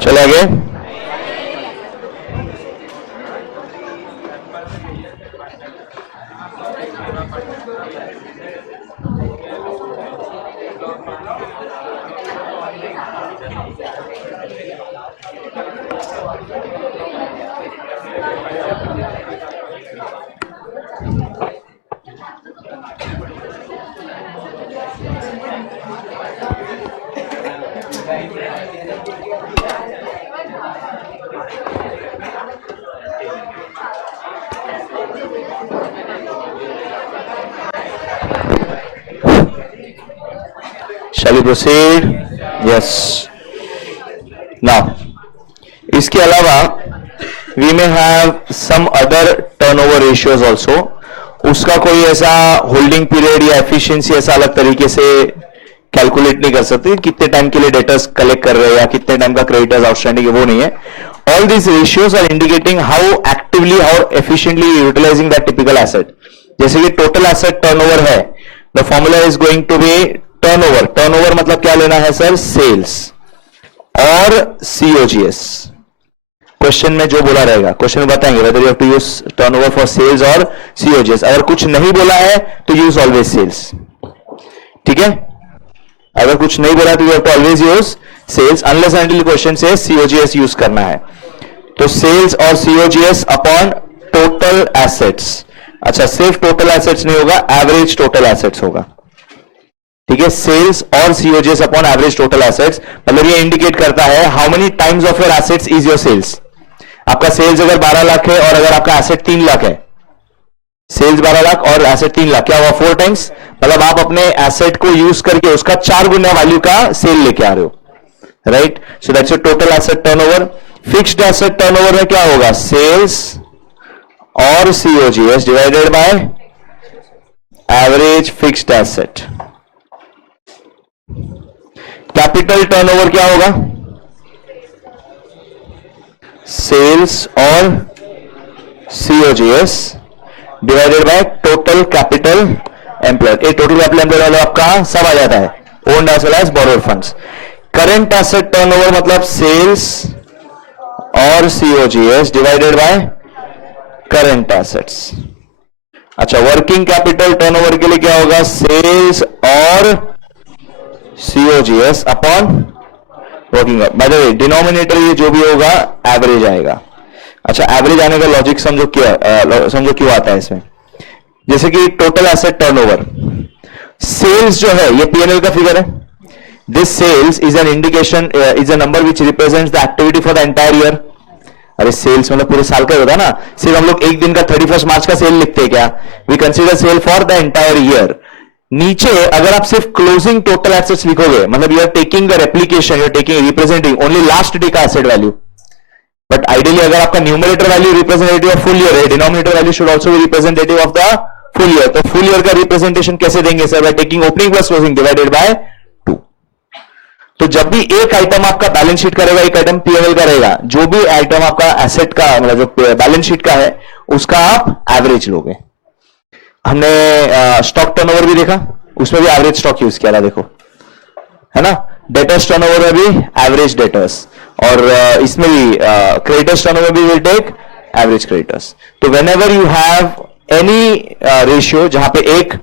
चले आगे। Shall we proceed? Yes. Now, इसके अलावा we may have some other turnover ratios also. उसका कोई ऐसा होल्डिंग पीरियड या एफिशिएंसी ऐसा अलग तरीके से कैलकुलेट नहीं कर सकते, कितने टाइम के लिए डेटर्स कलेक्ट कर रहे हैं या कितने टाइम का क्रेडिटर्स आउटस्टैंडिंग है, वो नहीं है. All these ratios are indicating how actively, how efficiently utilizing that typical asset. जैसे कि टोटल एसेट टर्नओवर है, the formula is going to be turnover. Turnover मतलब क्या लेना है सर? सेल्स और सीओजीएस. क्वेश्चन में जो बोला रहेगा, क्वेश्चन में बताएंगे whether you have to use turnover for sales और सीओजीएस. अगर कुछ नहीं बोला है तो यूज ऑलवेज सेल्स. ठीक है, अगर कुछ नहीं बोला तो you have to always use sales unless until question से सीओजीएस यूज करना है. तो सेल्स और सीओजीएस अपॉन टोटल एसेट्स. अच्छा, सिर्फ टोटल एसेट्स नहीं होगा, एवरेज टोटल एसेट्स होगा. ठीक है, सेल्स और COGS upon average total assets, मतलब ये इंडिकेट करता है how many times of your assets is your sales. आपका सेल्स अगर 12 लाख है और अगर आपका एसेट 3 लाख है, सेल्स 12 लाख और एसेट 3 लाख, क्या हुआ? 4 टाइम्स. मतलब आप अपने एसेट को यूज करके उसका 4 गुना वैल्यू का सेल लेके आ रहे हो. Right, so that's your total asset turnover. Fixed asset turnover में क्या होगा? सेल्स और COGS divided by average fixed asset. Capital turnover क्या होगा? सेल्स और COGS divided by total capital employed. ये टोटल कैपिटल एम्प्लॉयड वाला आपका सब आ जाता है, owned as well as borrowed funds. Current asset turnover मतलब सेल्स और COGS divided by current assets. अच्छा, वर्किंग कैपिटल टर्नओवर के लिए क्या होगा? सेल्स और COGS upon working. Bye the way, denominator ये जो भी होगा एवरेज आएगा. अच्छा, एवरेज आने का लॉजिक समझो क्यों आता है इसमें. जैसे कि टोटल एसेट टर्नओवर, सेल्स जो है ये पीएनएल का फिगर है. This sales is an indication, is a number which represents the activity for the entire year. अरे सेल्स मतलब पूरे साल का होता है ना, सिर्फ हम लोग एक दिन का 31 मार्च का सेल लिखते हैं क्या? We consider sale for the entire year. नीचे अगर आप सिर्फ क्लोजिंग टोटल एसेट्स लिखोगे, मतलब you are taking the replication, you are taking representing only last day का एसेट वैल्यू. बट आइडियली अगर आपका numerator value representative of full year है, denominator value should also be representative of the full year. तो full year का representation कैसे देंगे sir? By taking opening plus closing divided by 2. तो जब भी एक आइटम आपका बैलेंस शीट का रहेगा, एक आइटम पीएनएल का रहेगा, जो भी आइटम आपका एसेट का मतलब जो बैलेंस शीट का है उसका आप एवरेज लोगे. हमने स्टॉक टर्नओवर भी देखा, उसमें भी एवरेज स्टॉक यूज किया था, देखो है ना. डेटर्स टर्नओवर में भी एवरेज डेटर्स, और इसमें भी क्रेडिटर्स टर्नओवर भी विल टेक एवरेज क्रेडिटर्स. तो when ever you have any ratio जहां पे एक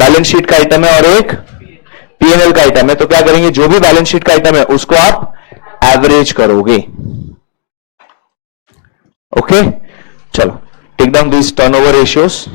बैलेंस शीट का आइटम है और एक पीएनएल का आइटम है, तो क्या करेंगे? जो भी बैलेंस शीट का आइटम है उसको आप एवरेज करोगे. ओके, चलो take down this turnover ratios.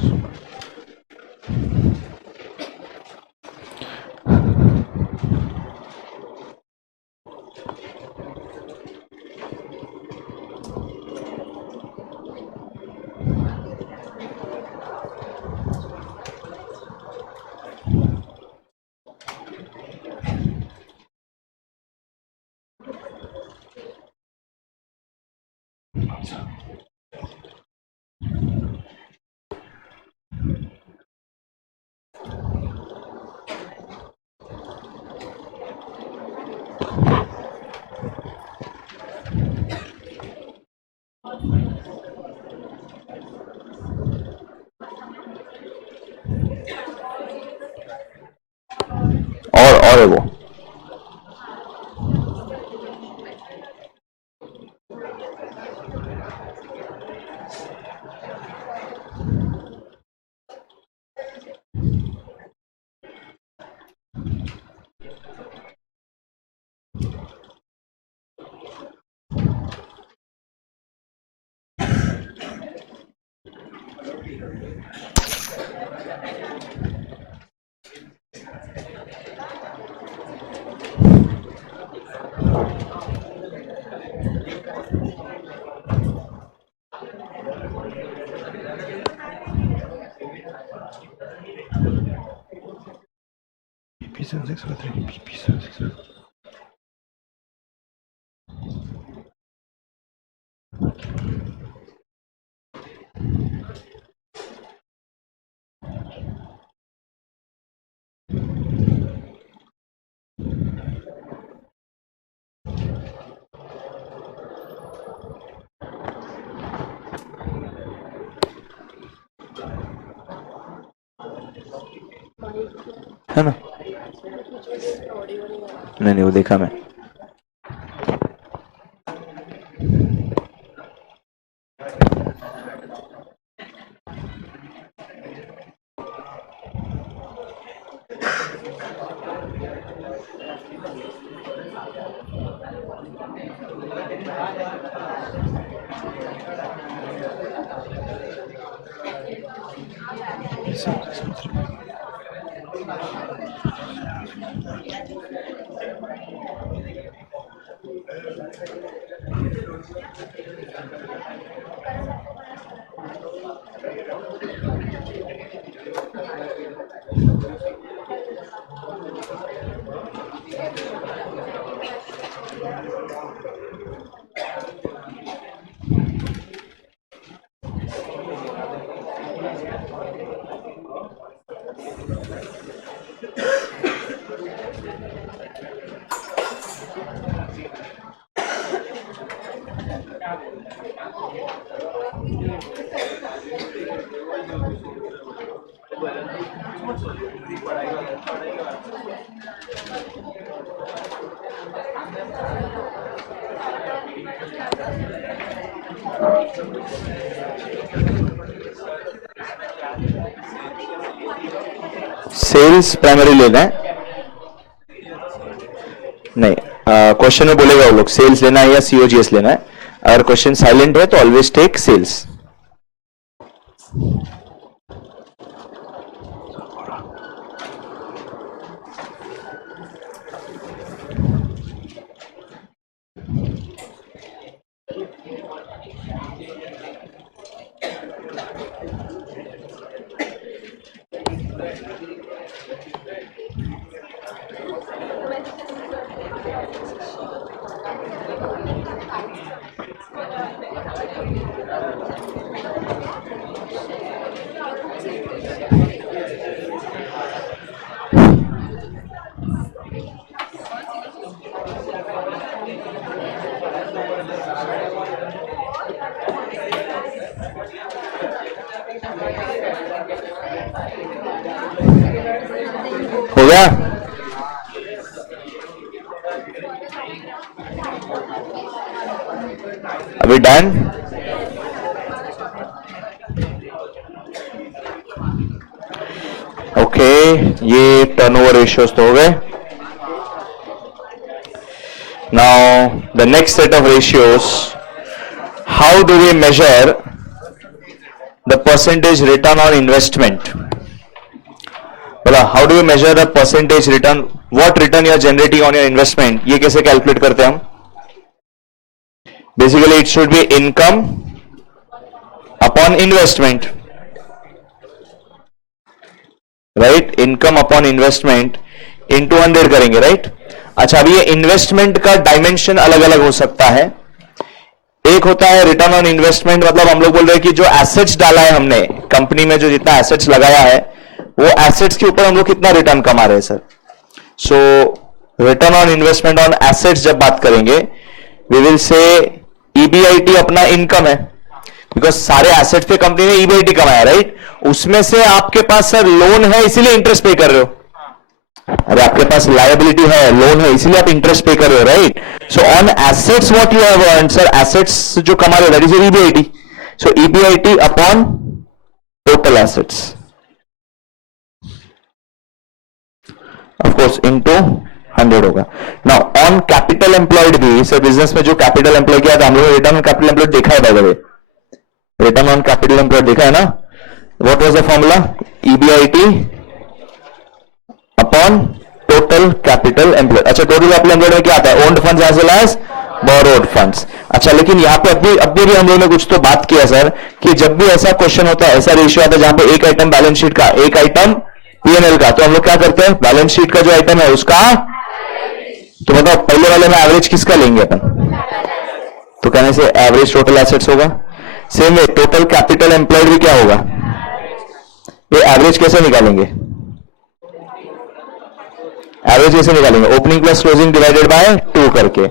और है वो है ना? नहीं नहीं, वो देखा मैं. सेल्स प्राइमरी लेना है? नहीं, क्वेश्चन में बोलेगा वो लोग सेल्स लेना है या सीओजीएस लेना है. अगर क्वेश्चन साइलेंट है तो ऑलवेज टेक सेल्स. हो गया? अभी डन? ओके, ये टर्नओवर रेशियोज तो हो गए. Now the next set of ratios, how do we measure the percentage return on investment? बोला, how do you measure the percentage return, what return you are generating on your investment? ये कैसे calculate करते हैं हम? Basically it should be income upon investment, right? Income upon investment into 100 करेंगे, right? अच्छा, अभी ये इन्वेस्टमेंट का डायमेंशन अलग अलग हो सकता है. एक होता है रिटर्न ऑन इन्वेस्टमेंट, मतलब हम लोग बोल रहे हैं कि जो एसेट्स डाला है हमने कंपनी में, जो जितना एसेट्स लगाया है, वो एसेट्स के ऊपर हम लोग कितना रिटर्न कमा रहे हैं sir. So return on investment on assets जब बात करेंगे, वी विल से ईबीआईटी अपना इनकम है, बिकॉज सारे एसेट्स पे कंपनी ने ईबीआईटी कमाया, राइट? उसमें से आपके पास सर लोन है, इसीलिए इंटरेस्ट पे कर रहे हो. अरे आपके पास लायबिलिटी है, लोन है, इसीलिए आप इंटरेस्ट पे कर रहे हो, right? So on assets what you have earned sir, assets जो कमा रहे हो, that is your EBIT. So EBIT upon total assets, of course into 100 होगा. नाउ ऑन कैपिटल एम्प्लॉयड भी सर, बिजनेस में जो कैपिटल एम्प्लॉय किया था हम लोग, रिटर्न ऑन कैपिटल एम्प्लॉयड देखा है by the way. Return on capital employed देखा है ना? What was the formula? EBIT upon total capital employed. अच्छा, टोटल कैपिटल एम्प्लॉयड में क्या आता है? Owned funds as well as borrowed funds. अच्छा, लेकिन यहां पे अभी भी हम लोगों ने कुछ तो बात किया सर, कि जब भी ऐसा क्वेश्चन होता है, ऐसा रेशियो आता है जहां पे एक आइटम बैलेंस शीट का, एक आइटम पीएनएल का, तो हम लोग क्या करते हैं? बैलेंस शीट का जो आइटम है उसका, तो बताओ पहले वाले में एवरेज किसका लेंगे अपन? तो कहने से एवरेज टोटल एसेट्स होगा. Same way total capital employed भी क्या होगा? ये एवरेज कैसे निकालेंगे? एवरेज कैसे निकालेंगे? Opening plus closing divided by 2 करके,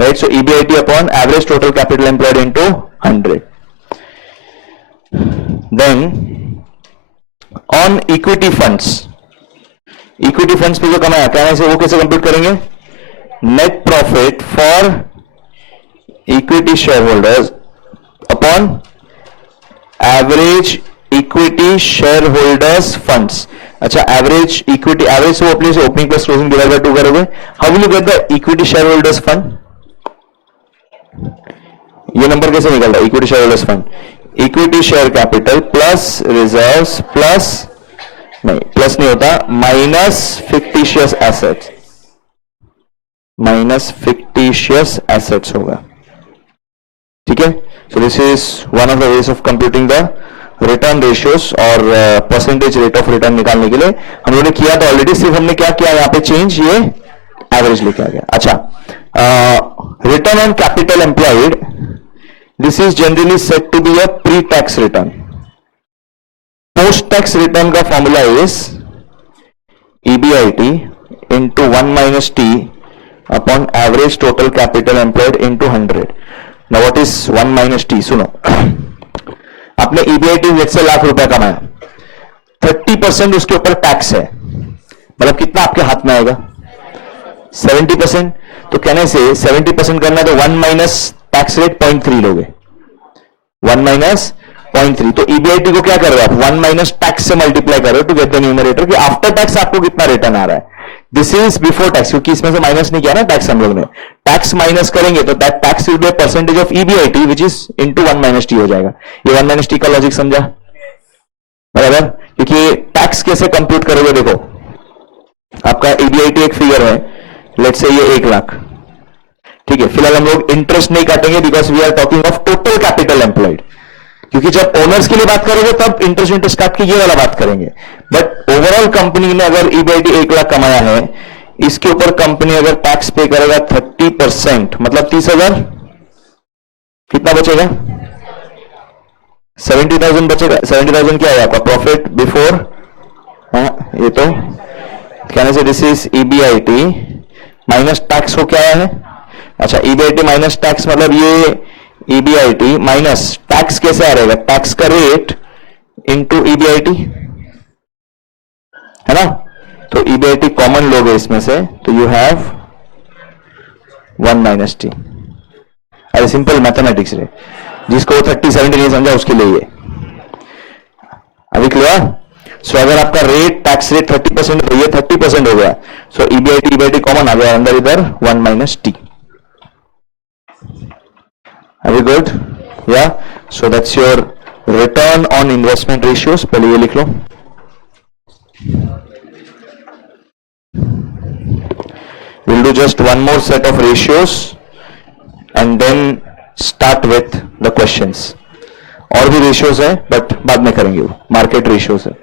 right. So EBIT upon average total capital employed into 100. Then on equity funds, equity funds पे जो कमाया, कहने से वो कैसे कंप्यूट करेंगे? Net profit for equity share holders upon average equity share holders funds. अच्छा, एवरेज इक्विटी, एवरेज से वो अपने से opening plus closing divide by 2 करोगे. How will you get the equity share holders fund? ये नंबर कैसे निकलता है? Equity share holders fund, equity share capital plus reserves plus, नहीं प्लस नहीं होता, minus fictitious assets, minus fictitious assets होगा. ठीक है. So this is one of the ways of computing the return ratios और परसेंटेज रेट ऑफ रिटर्न निकालने के लिए. हम लोगों ने किया तो ऑलरेडी, सिर्फ हमने क्या किया यहां पे चेंज, ये एवरेज लेके आ गया. अच्छा, return on capital employed, this is generally set to be a pre tax return. Post tax return का formula is EBIT into 1 minus t upon average total capital employed into 100. Now what is 1 minus t? सुनो, आपने EBIT Z से ₹1,00,000 कमाया, 30% उसके ऊपर tax है, मतलब कितना आपके हाथ में आएगा? 70%. तो कहने से 70% करना है तो 1 माइनस टैक्स रेट 0.3 लोगे, 1 माइनस 0.3. तो ईबीआईटी को क्या कर रहे हो आप? 1 माइनस टैक्स से मल्टीप्लाई कर रहे हो टू गेट द न्यूमरेटर, कि आफ्टर टैक्स आपको कितना रिटर्न आ रहा है. दिस इज बिफोर टैक्स, क्योंकि इसमें से माइनस नहीं किया ना टैक्स हम लोग ने. टैक्स माइनस करेंगे तो that tax will be percentage of EBIT which is into 1 minus T हो जाएगा. ये 1 माइनस टी का लॉजिक समझा? बराबर. क्योंकि टैक्स कैसे कंप्यूट करोगे? देखो, आपका ईबीआईटी एक फिगर है, लेट्स से ये 1,00,000. ठीक है, फिलहाल हम लोग इंटरेस्ट नहीं काटेंगे because we are talking of total capital employed, क्योंकि जब ओनर्स के लिए बात करोगे तब इंटरेस्ट काट के ये वाला बात करेंगे. बट ओवरऑल कंपनी ने अगर ईबीआईटी 1,00,000 कमाया है, इसके ऊपर कंपनी अगर टैक्स पे करेगा 30%, मतलब 30,000, कितना बचेगा? 70,000 बचेगा. 70,000 क्या है आपका प्रॉफिट बिफोर? हाँ, ये तो कहने से this is EBIT minus tax हो क्या है? अच्छा, ईबीआईटी माइनस टैक्स मतलब ये ईबीआईटी माइनस टैक्स कैसे आ रहेगा? टैक्स का रेट इंटू ईबीआईटी, है ना. तो ईबीआईटी कॉमन लोगे इसमें से, तो यू हैव 1 माइनस टी. अरे सिंपल मैथमेटिक्स रे, जिसको 30-70 नहीं समझा उसके लिए ये. अभी क्लियर? सो अगर आपका रेट टैक्स रेट 30% हो, ये 30% हो गया, सो ईबीआईटी कॉमन आ गया अंदर, इधर 1 minus T. Are we good? Yeah. So that's your return on investment ratios. पहले ये लिख लो. We'll do just one more set of ratios and then start with the questions. और भी ratios है, but बाद में करेंगे वो. Market ratios है.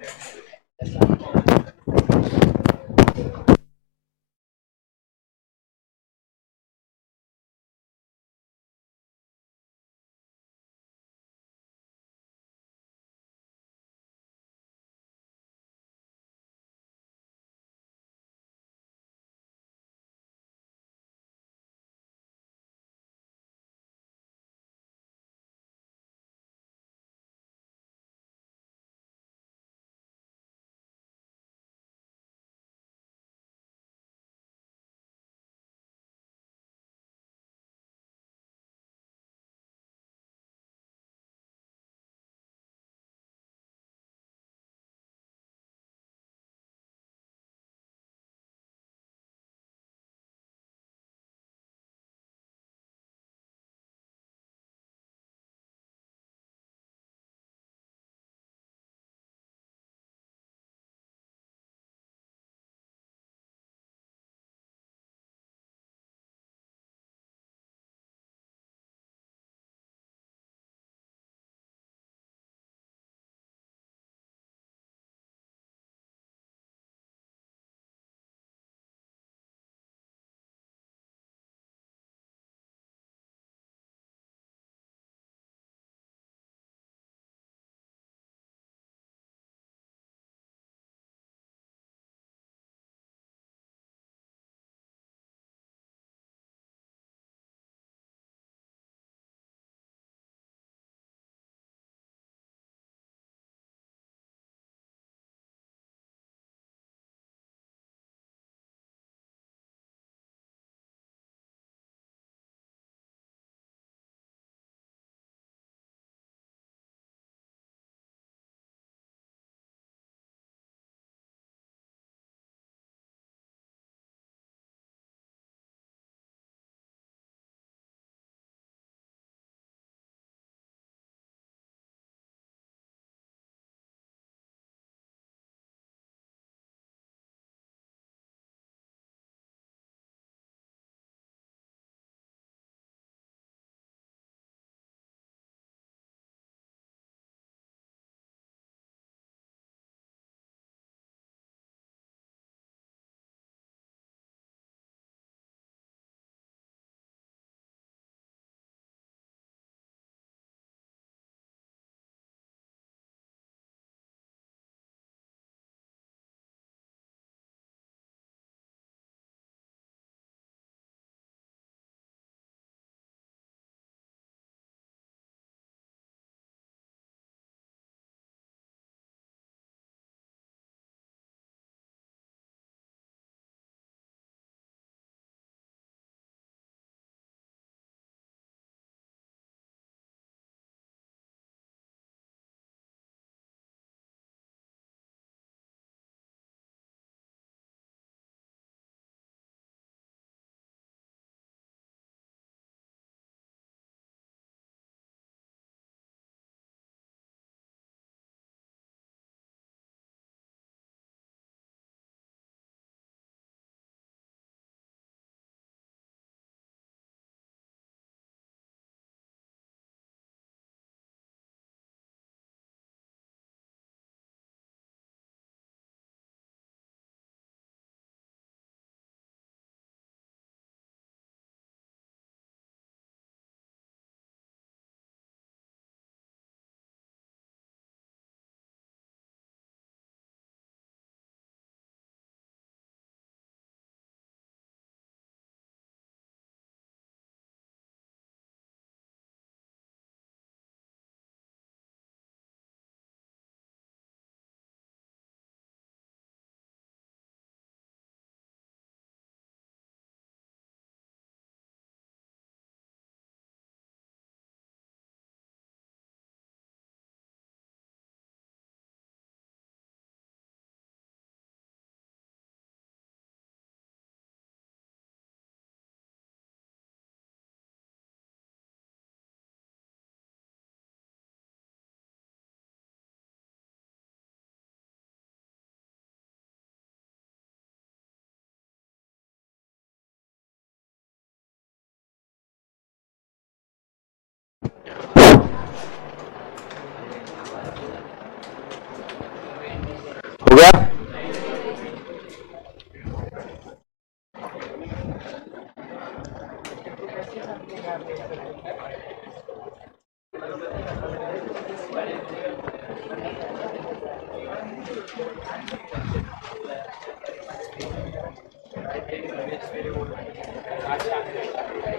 गया?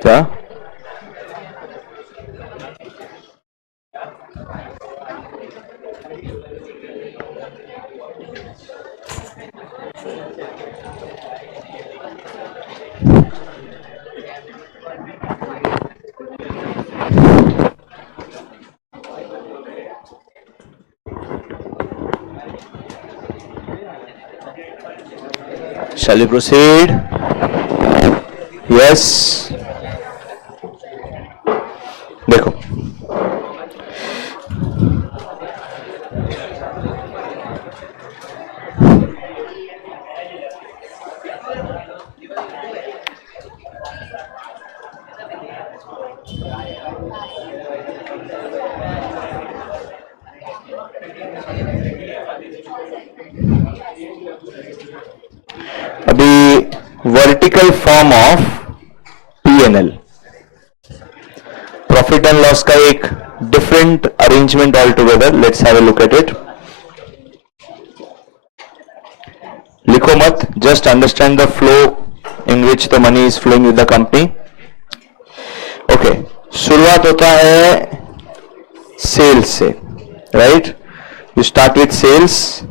क्या? Shall we proceed? Yes. देखो, अभी vertical form of PNL, profit and loss का एक different arrangement all together. Let's have a look at it. लिखो मत, just understand the flow in which the money is flowing with the company. Okay, शुरुआत होता है sales से, right? You start with sales.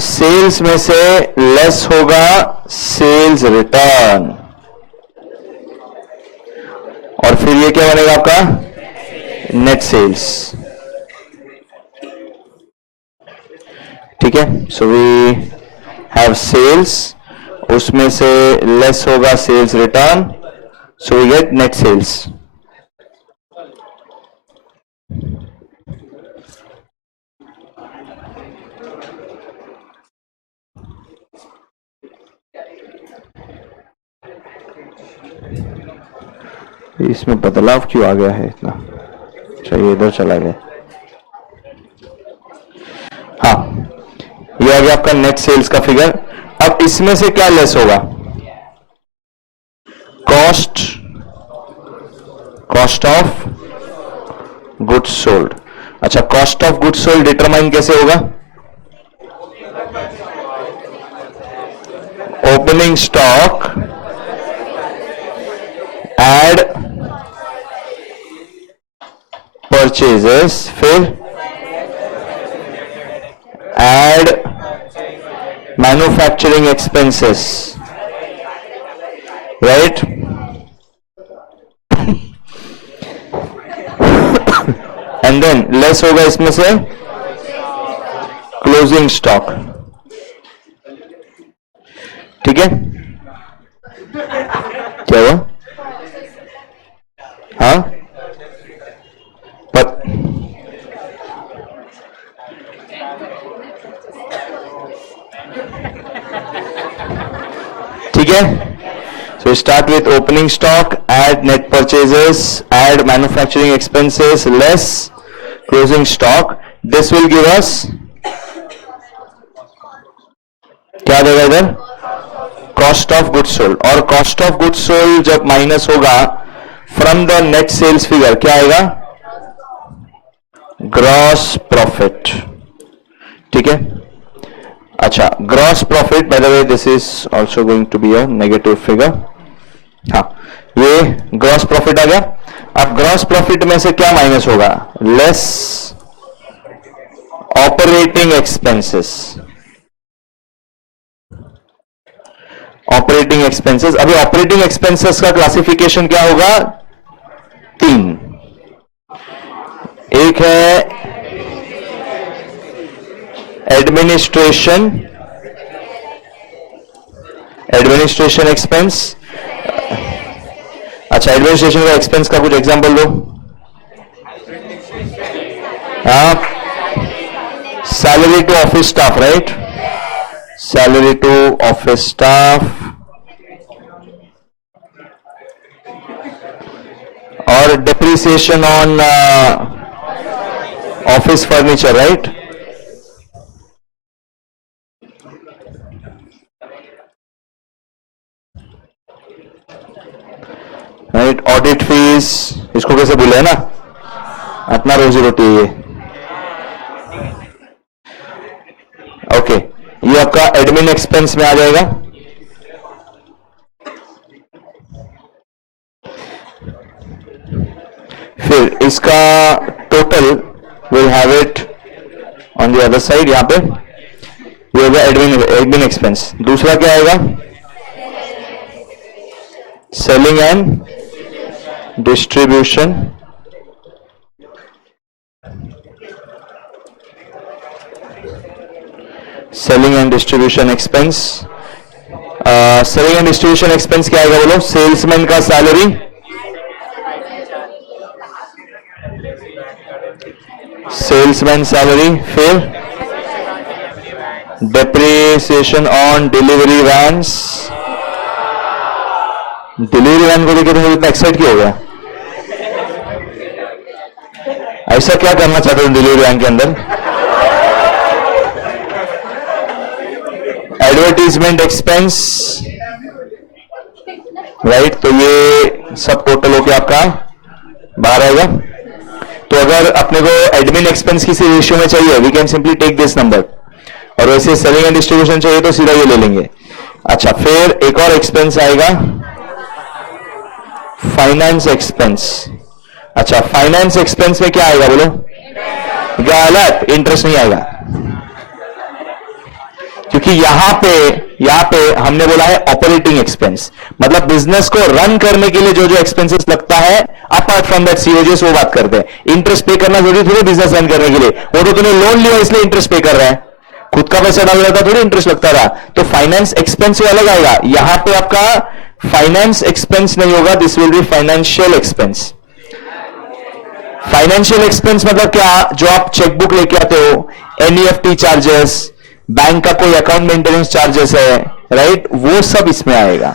Sales में से less होगा sales return, और फिर ये क्या बनेगा आपका? Net sales. ठीक है, सो वी हैव सेल्स, उसमें से लेस होगा sales return, so we get net sales. इसमें बदलाव क्यों आ गया है इतना? चलिए इधर चला गया. हाँ, ये आ गया आपका नेट सेल्स का फिगर. अब इसमें से क्या लेस होगा? Cost of goods sold. अच्छा, cost of goods sold determine कैसे होगा? ओपनिंग स्टॉक एड परचेजेस, फिर add manufacturing expenses, right? And then less होगा इसमें से क्लोजिंग स्टॉक. ठीक है, क्या हुआ? हाँ, पर ठीक है. So start with opening stock, add net purchases, add manufacturing expenses, less closing stock. This will give us क्या देगा इधर? Cost of goods sold. और कॉस्ट ऑफ गुड्स सोल्ड जब माइनस होगा from the net sales figure, क्या आएगा? Gross profit. ठीक है. अच्छा, gross profit, by the way this is also going to be a negative figure. हाँ, ये ग्रॉस प्रॉफिट आ गया. अब ग्रॉस प्रॉफिट में से क्या माइनस होगा? Less operating expenses. Operating expenses. अभी ऑपरेटिंग एक्सपेंसेस का क्लासिफिकेशन क्या होगा? 3. एक है एडमिनिस्ट्रेशन एक्सपेंस. अच्छा, एडमिनिस्ट्रेशन का एक्सपेंस का कुछ एग्जांपल दो. हाँ, salary to office staff, right? Salary to office staff, और depreciation on office furniture, right? Right, audit fees, इसको कैसे भूले, है ना, अपना रोजी रोटी है ये। ओके, ये आपका एडमिन एक्सपेंस में आ जाएगा। फिर इसका total will have it on the other side, यहां पे ये होगा एडमिन एक्सपेंस। दूसरा क्या आएगा, selling and distribution, selling and distribution expense. Selling and distribution expense क्या आएगा बोलो, सेल्समैन का सैलरी, सेल्समैन सैलरी, फिर depreciation on delivery vans. Delivery van को देखिए तो इतना एक्साइट क्यों हो गया, ऐसा क्या करना चाहते हो डिलीवरी वैन के अंदर। एडवर्टीजमेंट एक्सपेंस, राइट, तो ये सब टोटल होके आपका बाहर आएगा। तो अगर अपने को एडमिन एक्सपेंस किसी रेशियो में चाहिए, we can simply take this number, और वैसे सेलिंग एंड डिस्ट्रीब्यूशन चाहिए तो सीधा ये ले लेंगे। अच्छा, फिर एक और एक्सपेंस आएगा, फाइनेंस एक्सपेंस। अच्छा, फाइनेंस एक्सपेंस में क्या आएगा बोलो, गलत, इंटरेस्ट नहीं आएगा, क्योंकि यहां पे हमने बोला है ऑपरेटिंग एक्सपेंस, मतलब बिजनेस को रन करने के लिए जो जो एक्सपेंसेस लगता है अपार्ट फ्रॉम दैट सीओजीएस, वो बात करते हैं। इंटरेस्ट पे करना जरूरी थोड़ी बिजनेस रन करने के लिए, वो तो तूने लोन लिया इसलिए इंटरेस्ट पे कर रहा है, खुद का पैसा डाल रहा था थोड़ी इंटरेस्ट लगता रहा। तो फाइनेंस एक्सपेंस अलग आएगा, यहां पे आपका फाइनेंस एक्सपेंस नहीं होगा, this will be financial expense. Financial expense मतलब क्या, जो आप चेकबुक लेके आते हो, एनईएफटी चार्जेस, बैंक का कोई अकाउंट मेंटेनेंस चार्जेस है, राइट, वो सब इसमें आएगा,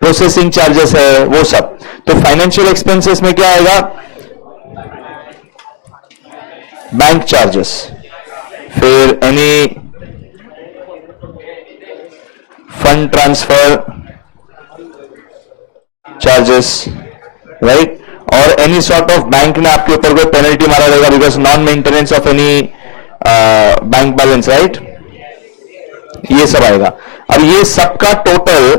प्रोसेसिंग चार्जेस है, वो सब। तो फाइनेंशियल एक्सपेंसेस में क्या आएगा, बैंक चार्जेस, फिर any fund transfer charges, right, और एनी सॉर्ट ऑफ बैंक ने आपके ऊपर कोई पेनल्टी मारा रहेगा because non maintenance of any bank balance, right, ये सब आएगा। अब ये सबका टोटल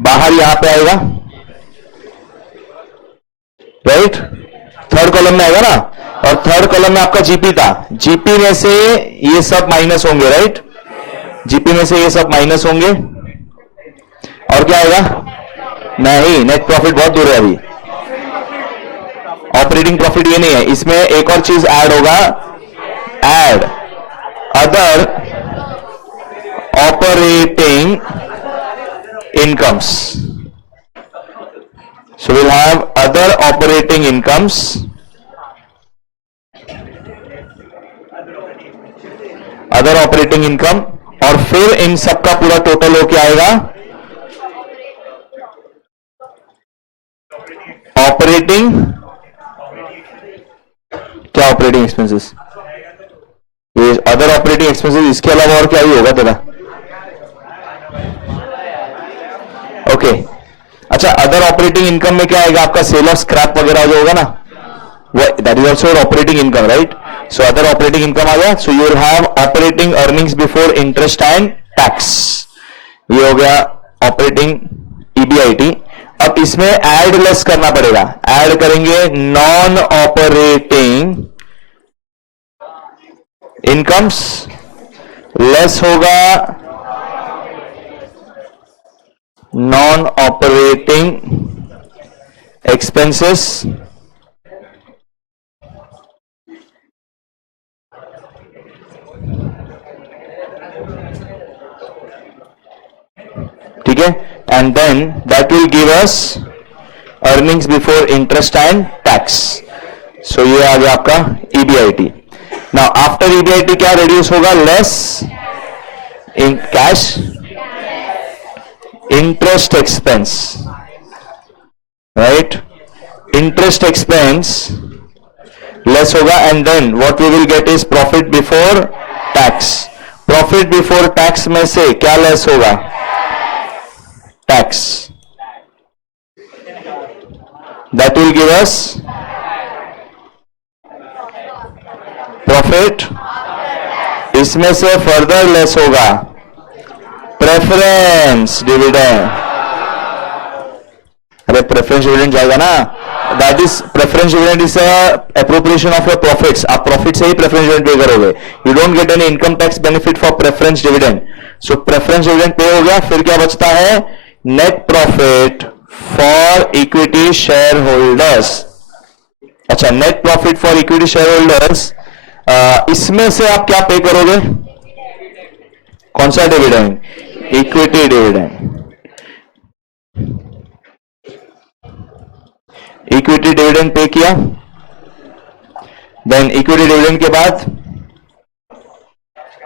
बाहर यहां पे आएगा, राइट, थर्ड कॉलम में आएगा ना, और थर्ड कॉलम में आपका जीपी था, जीपी में से ये सब माइनस होंगे, राइट, जीपी में से ये सब माइनस होंगे, और क्या आएगा, नहीं, नेट प्रॉफिट बहुत दूर है अभी, ऑपरेटिंग प्रॉफिट ये नहीं है, इसमें एक और चीज ऐड होगा, add other operating incomes. So we'll have other operating incomes, other operating income, और फिर इन सब का पूरा टोटल हो क्या आएगा, ऑपरेटिंग, क्या ऑपरेटिंग एक्सपेंसेस, ये अदर ऑपरेटिंग एक्सपेंसेस, इसके अलावा और क्या ही होगा तेरा, ओके। अच्छा, अदर ऑपरेटिंग इनकम में क्या आएगा आपका, सेल ऑफ स्क्रैप वगैरह जो होगा ना, that is also operating income, right. So other operating income आ गया, so you will have operating earnings before interest and tax, ये हो गया ऑपरेटिंग ईबीआईटी। अब इसमें ऐड लेस करना पड़ेगा, ऐड करेंगे नॉन ऑपरेटिंग इनकम्स, लेस होगा नॉन ऑपरेटिंग एक्सपेंसेस, ठीक है, and then that will give us earnings before interest and tax. So ये आ गया आपका ईबीआईटी। नाउ आफ्टर ईबीआईटी क्या रिड्यूस होगा, less in cash interest expense, right, interest expense less होगा, and then what we will get is profit before tax. profit before tax में से क्या less होगा, tax, that will give us profit. इसमें से further less होगा preference dividend. अरे preference dividend जाएगा ना, that is preference dividend is appropriation of your profits. आप प्रॉफिट से ही प्रेफरेंस डिविडेंड पे करोगे। You don't get any income tax benefit for preference dividend. So preference dividend pay हो गया। फिर क्या बचता है? Net profit for equity share holders. अच्छा, net profit for equity share holders, इसमें से आप क्या पे करोगे? कौन सा dividend? Equity dividend. Equity dividend pay किया, देन इक्विटी डिविडेंड के बाद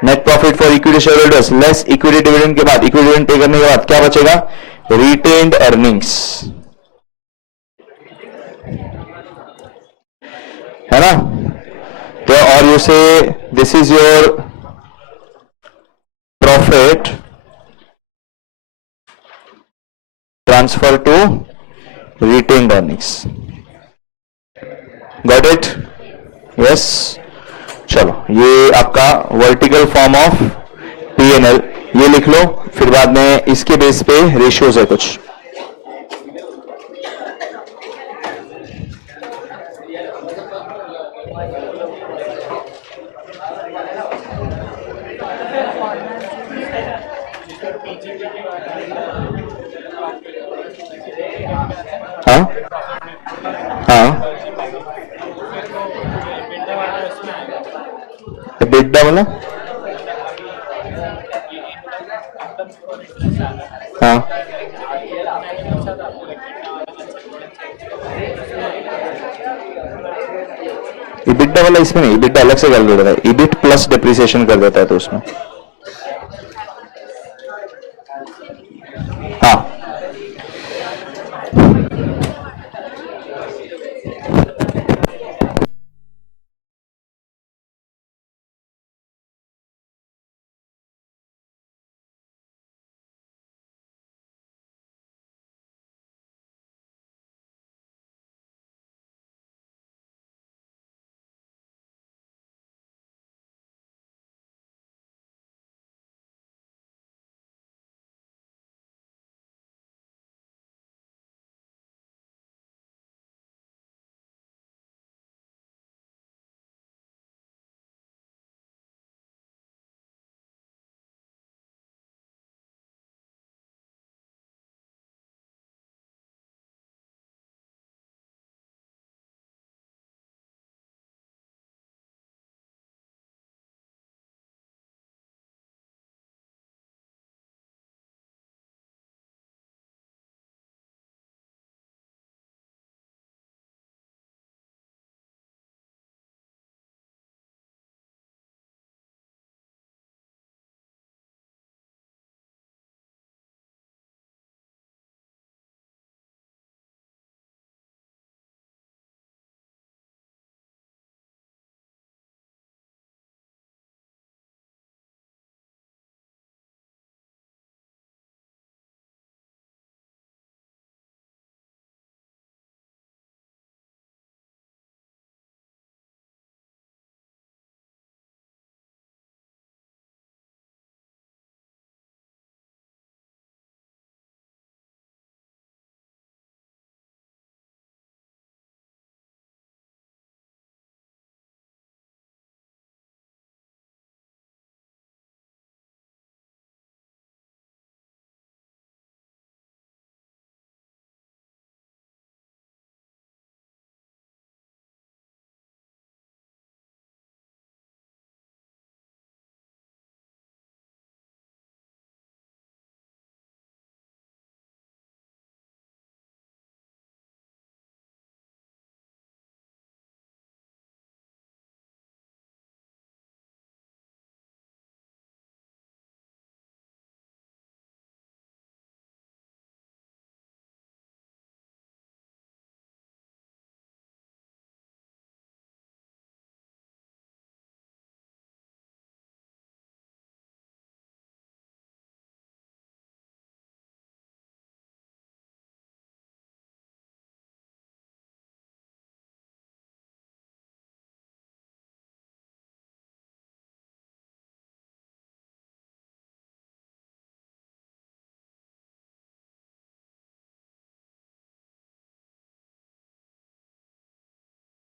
net profit for equity share holders less equity dividend के बाद, इक्विटी डिविडेंड पे करने के बाद क्या बचेगा? रिटेन्ड अर्निंग्स, है ना? तो और you say this is your profit transfer to retained earnings. Got it? Yes. चलो, ये आपका वर्टिकल फॉर्म ऑफ P&L, ये लिख लो। फिर बाद में इसके बेस पे रेशियोज है कुछ। हाँ हाँ, बिड्डा वाला, हाँ इबिड्डा वाला इसमें नहीं, इबिड्डा अलग से कैलकुलेट होता है। इबिट प्लस डिप्रिसिएशन कर देता है तो उसमें, हाँ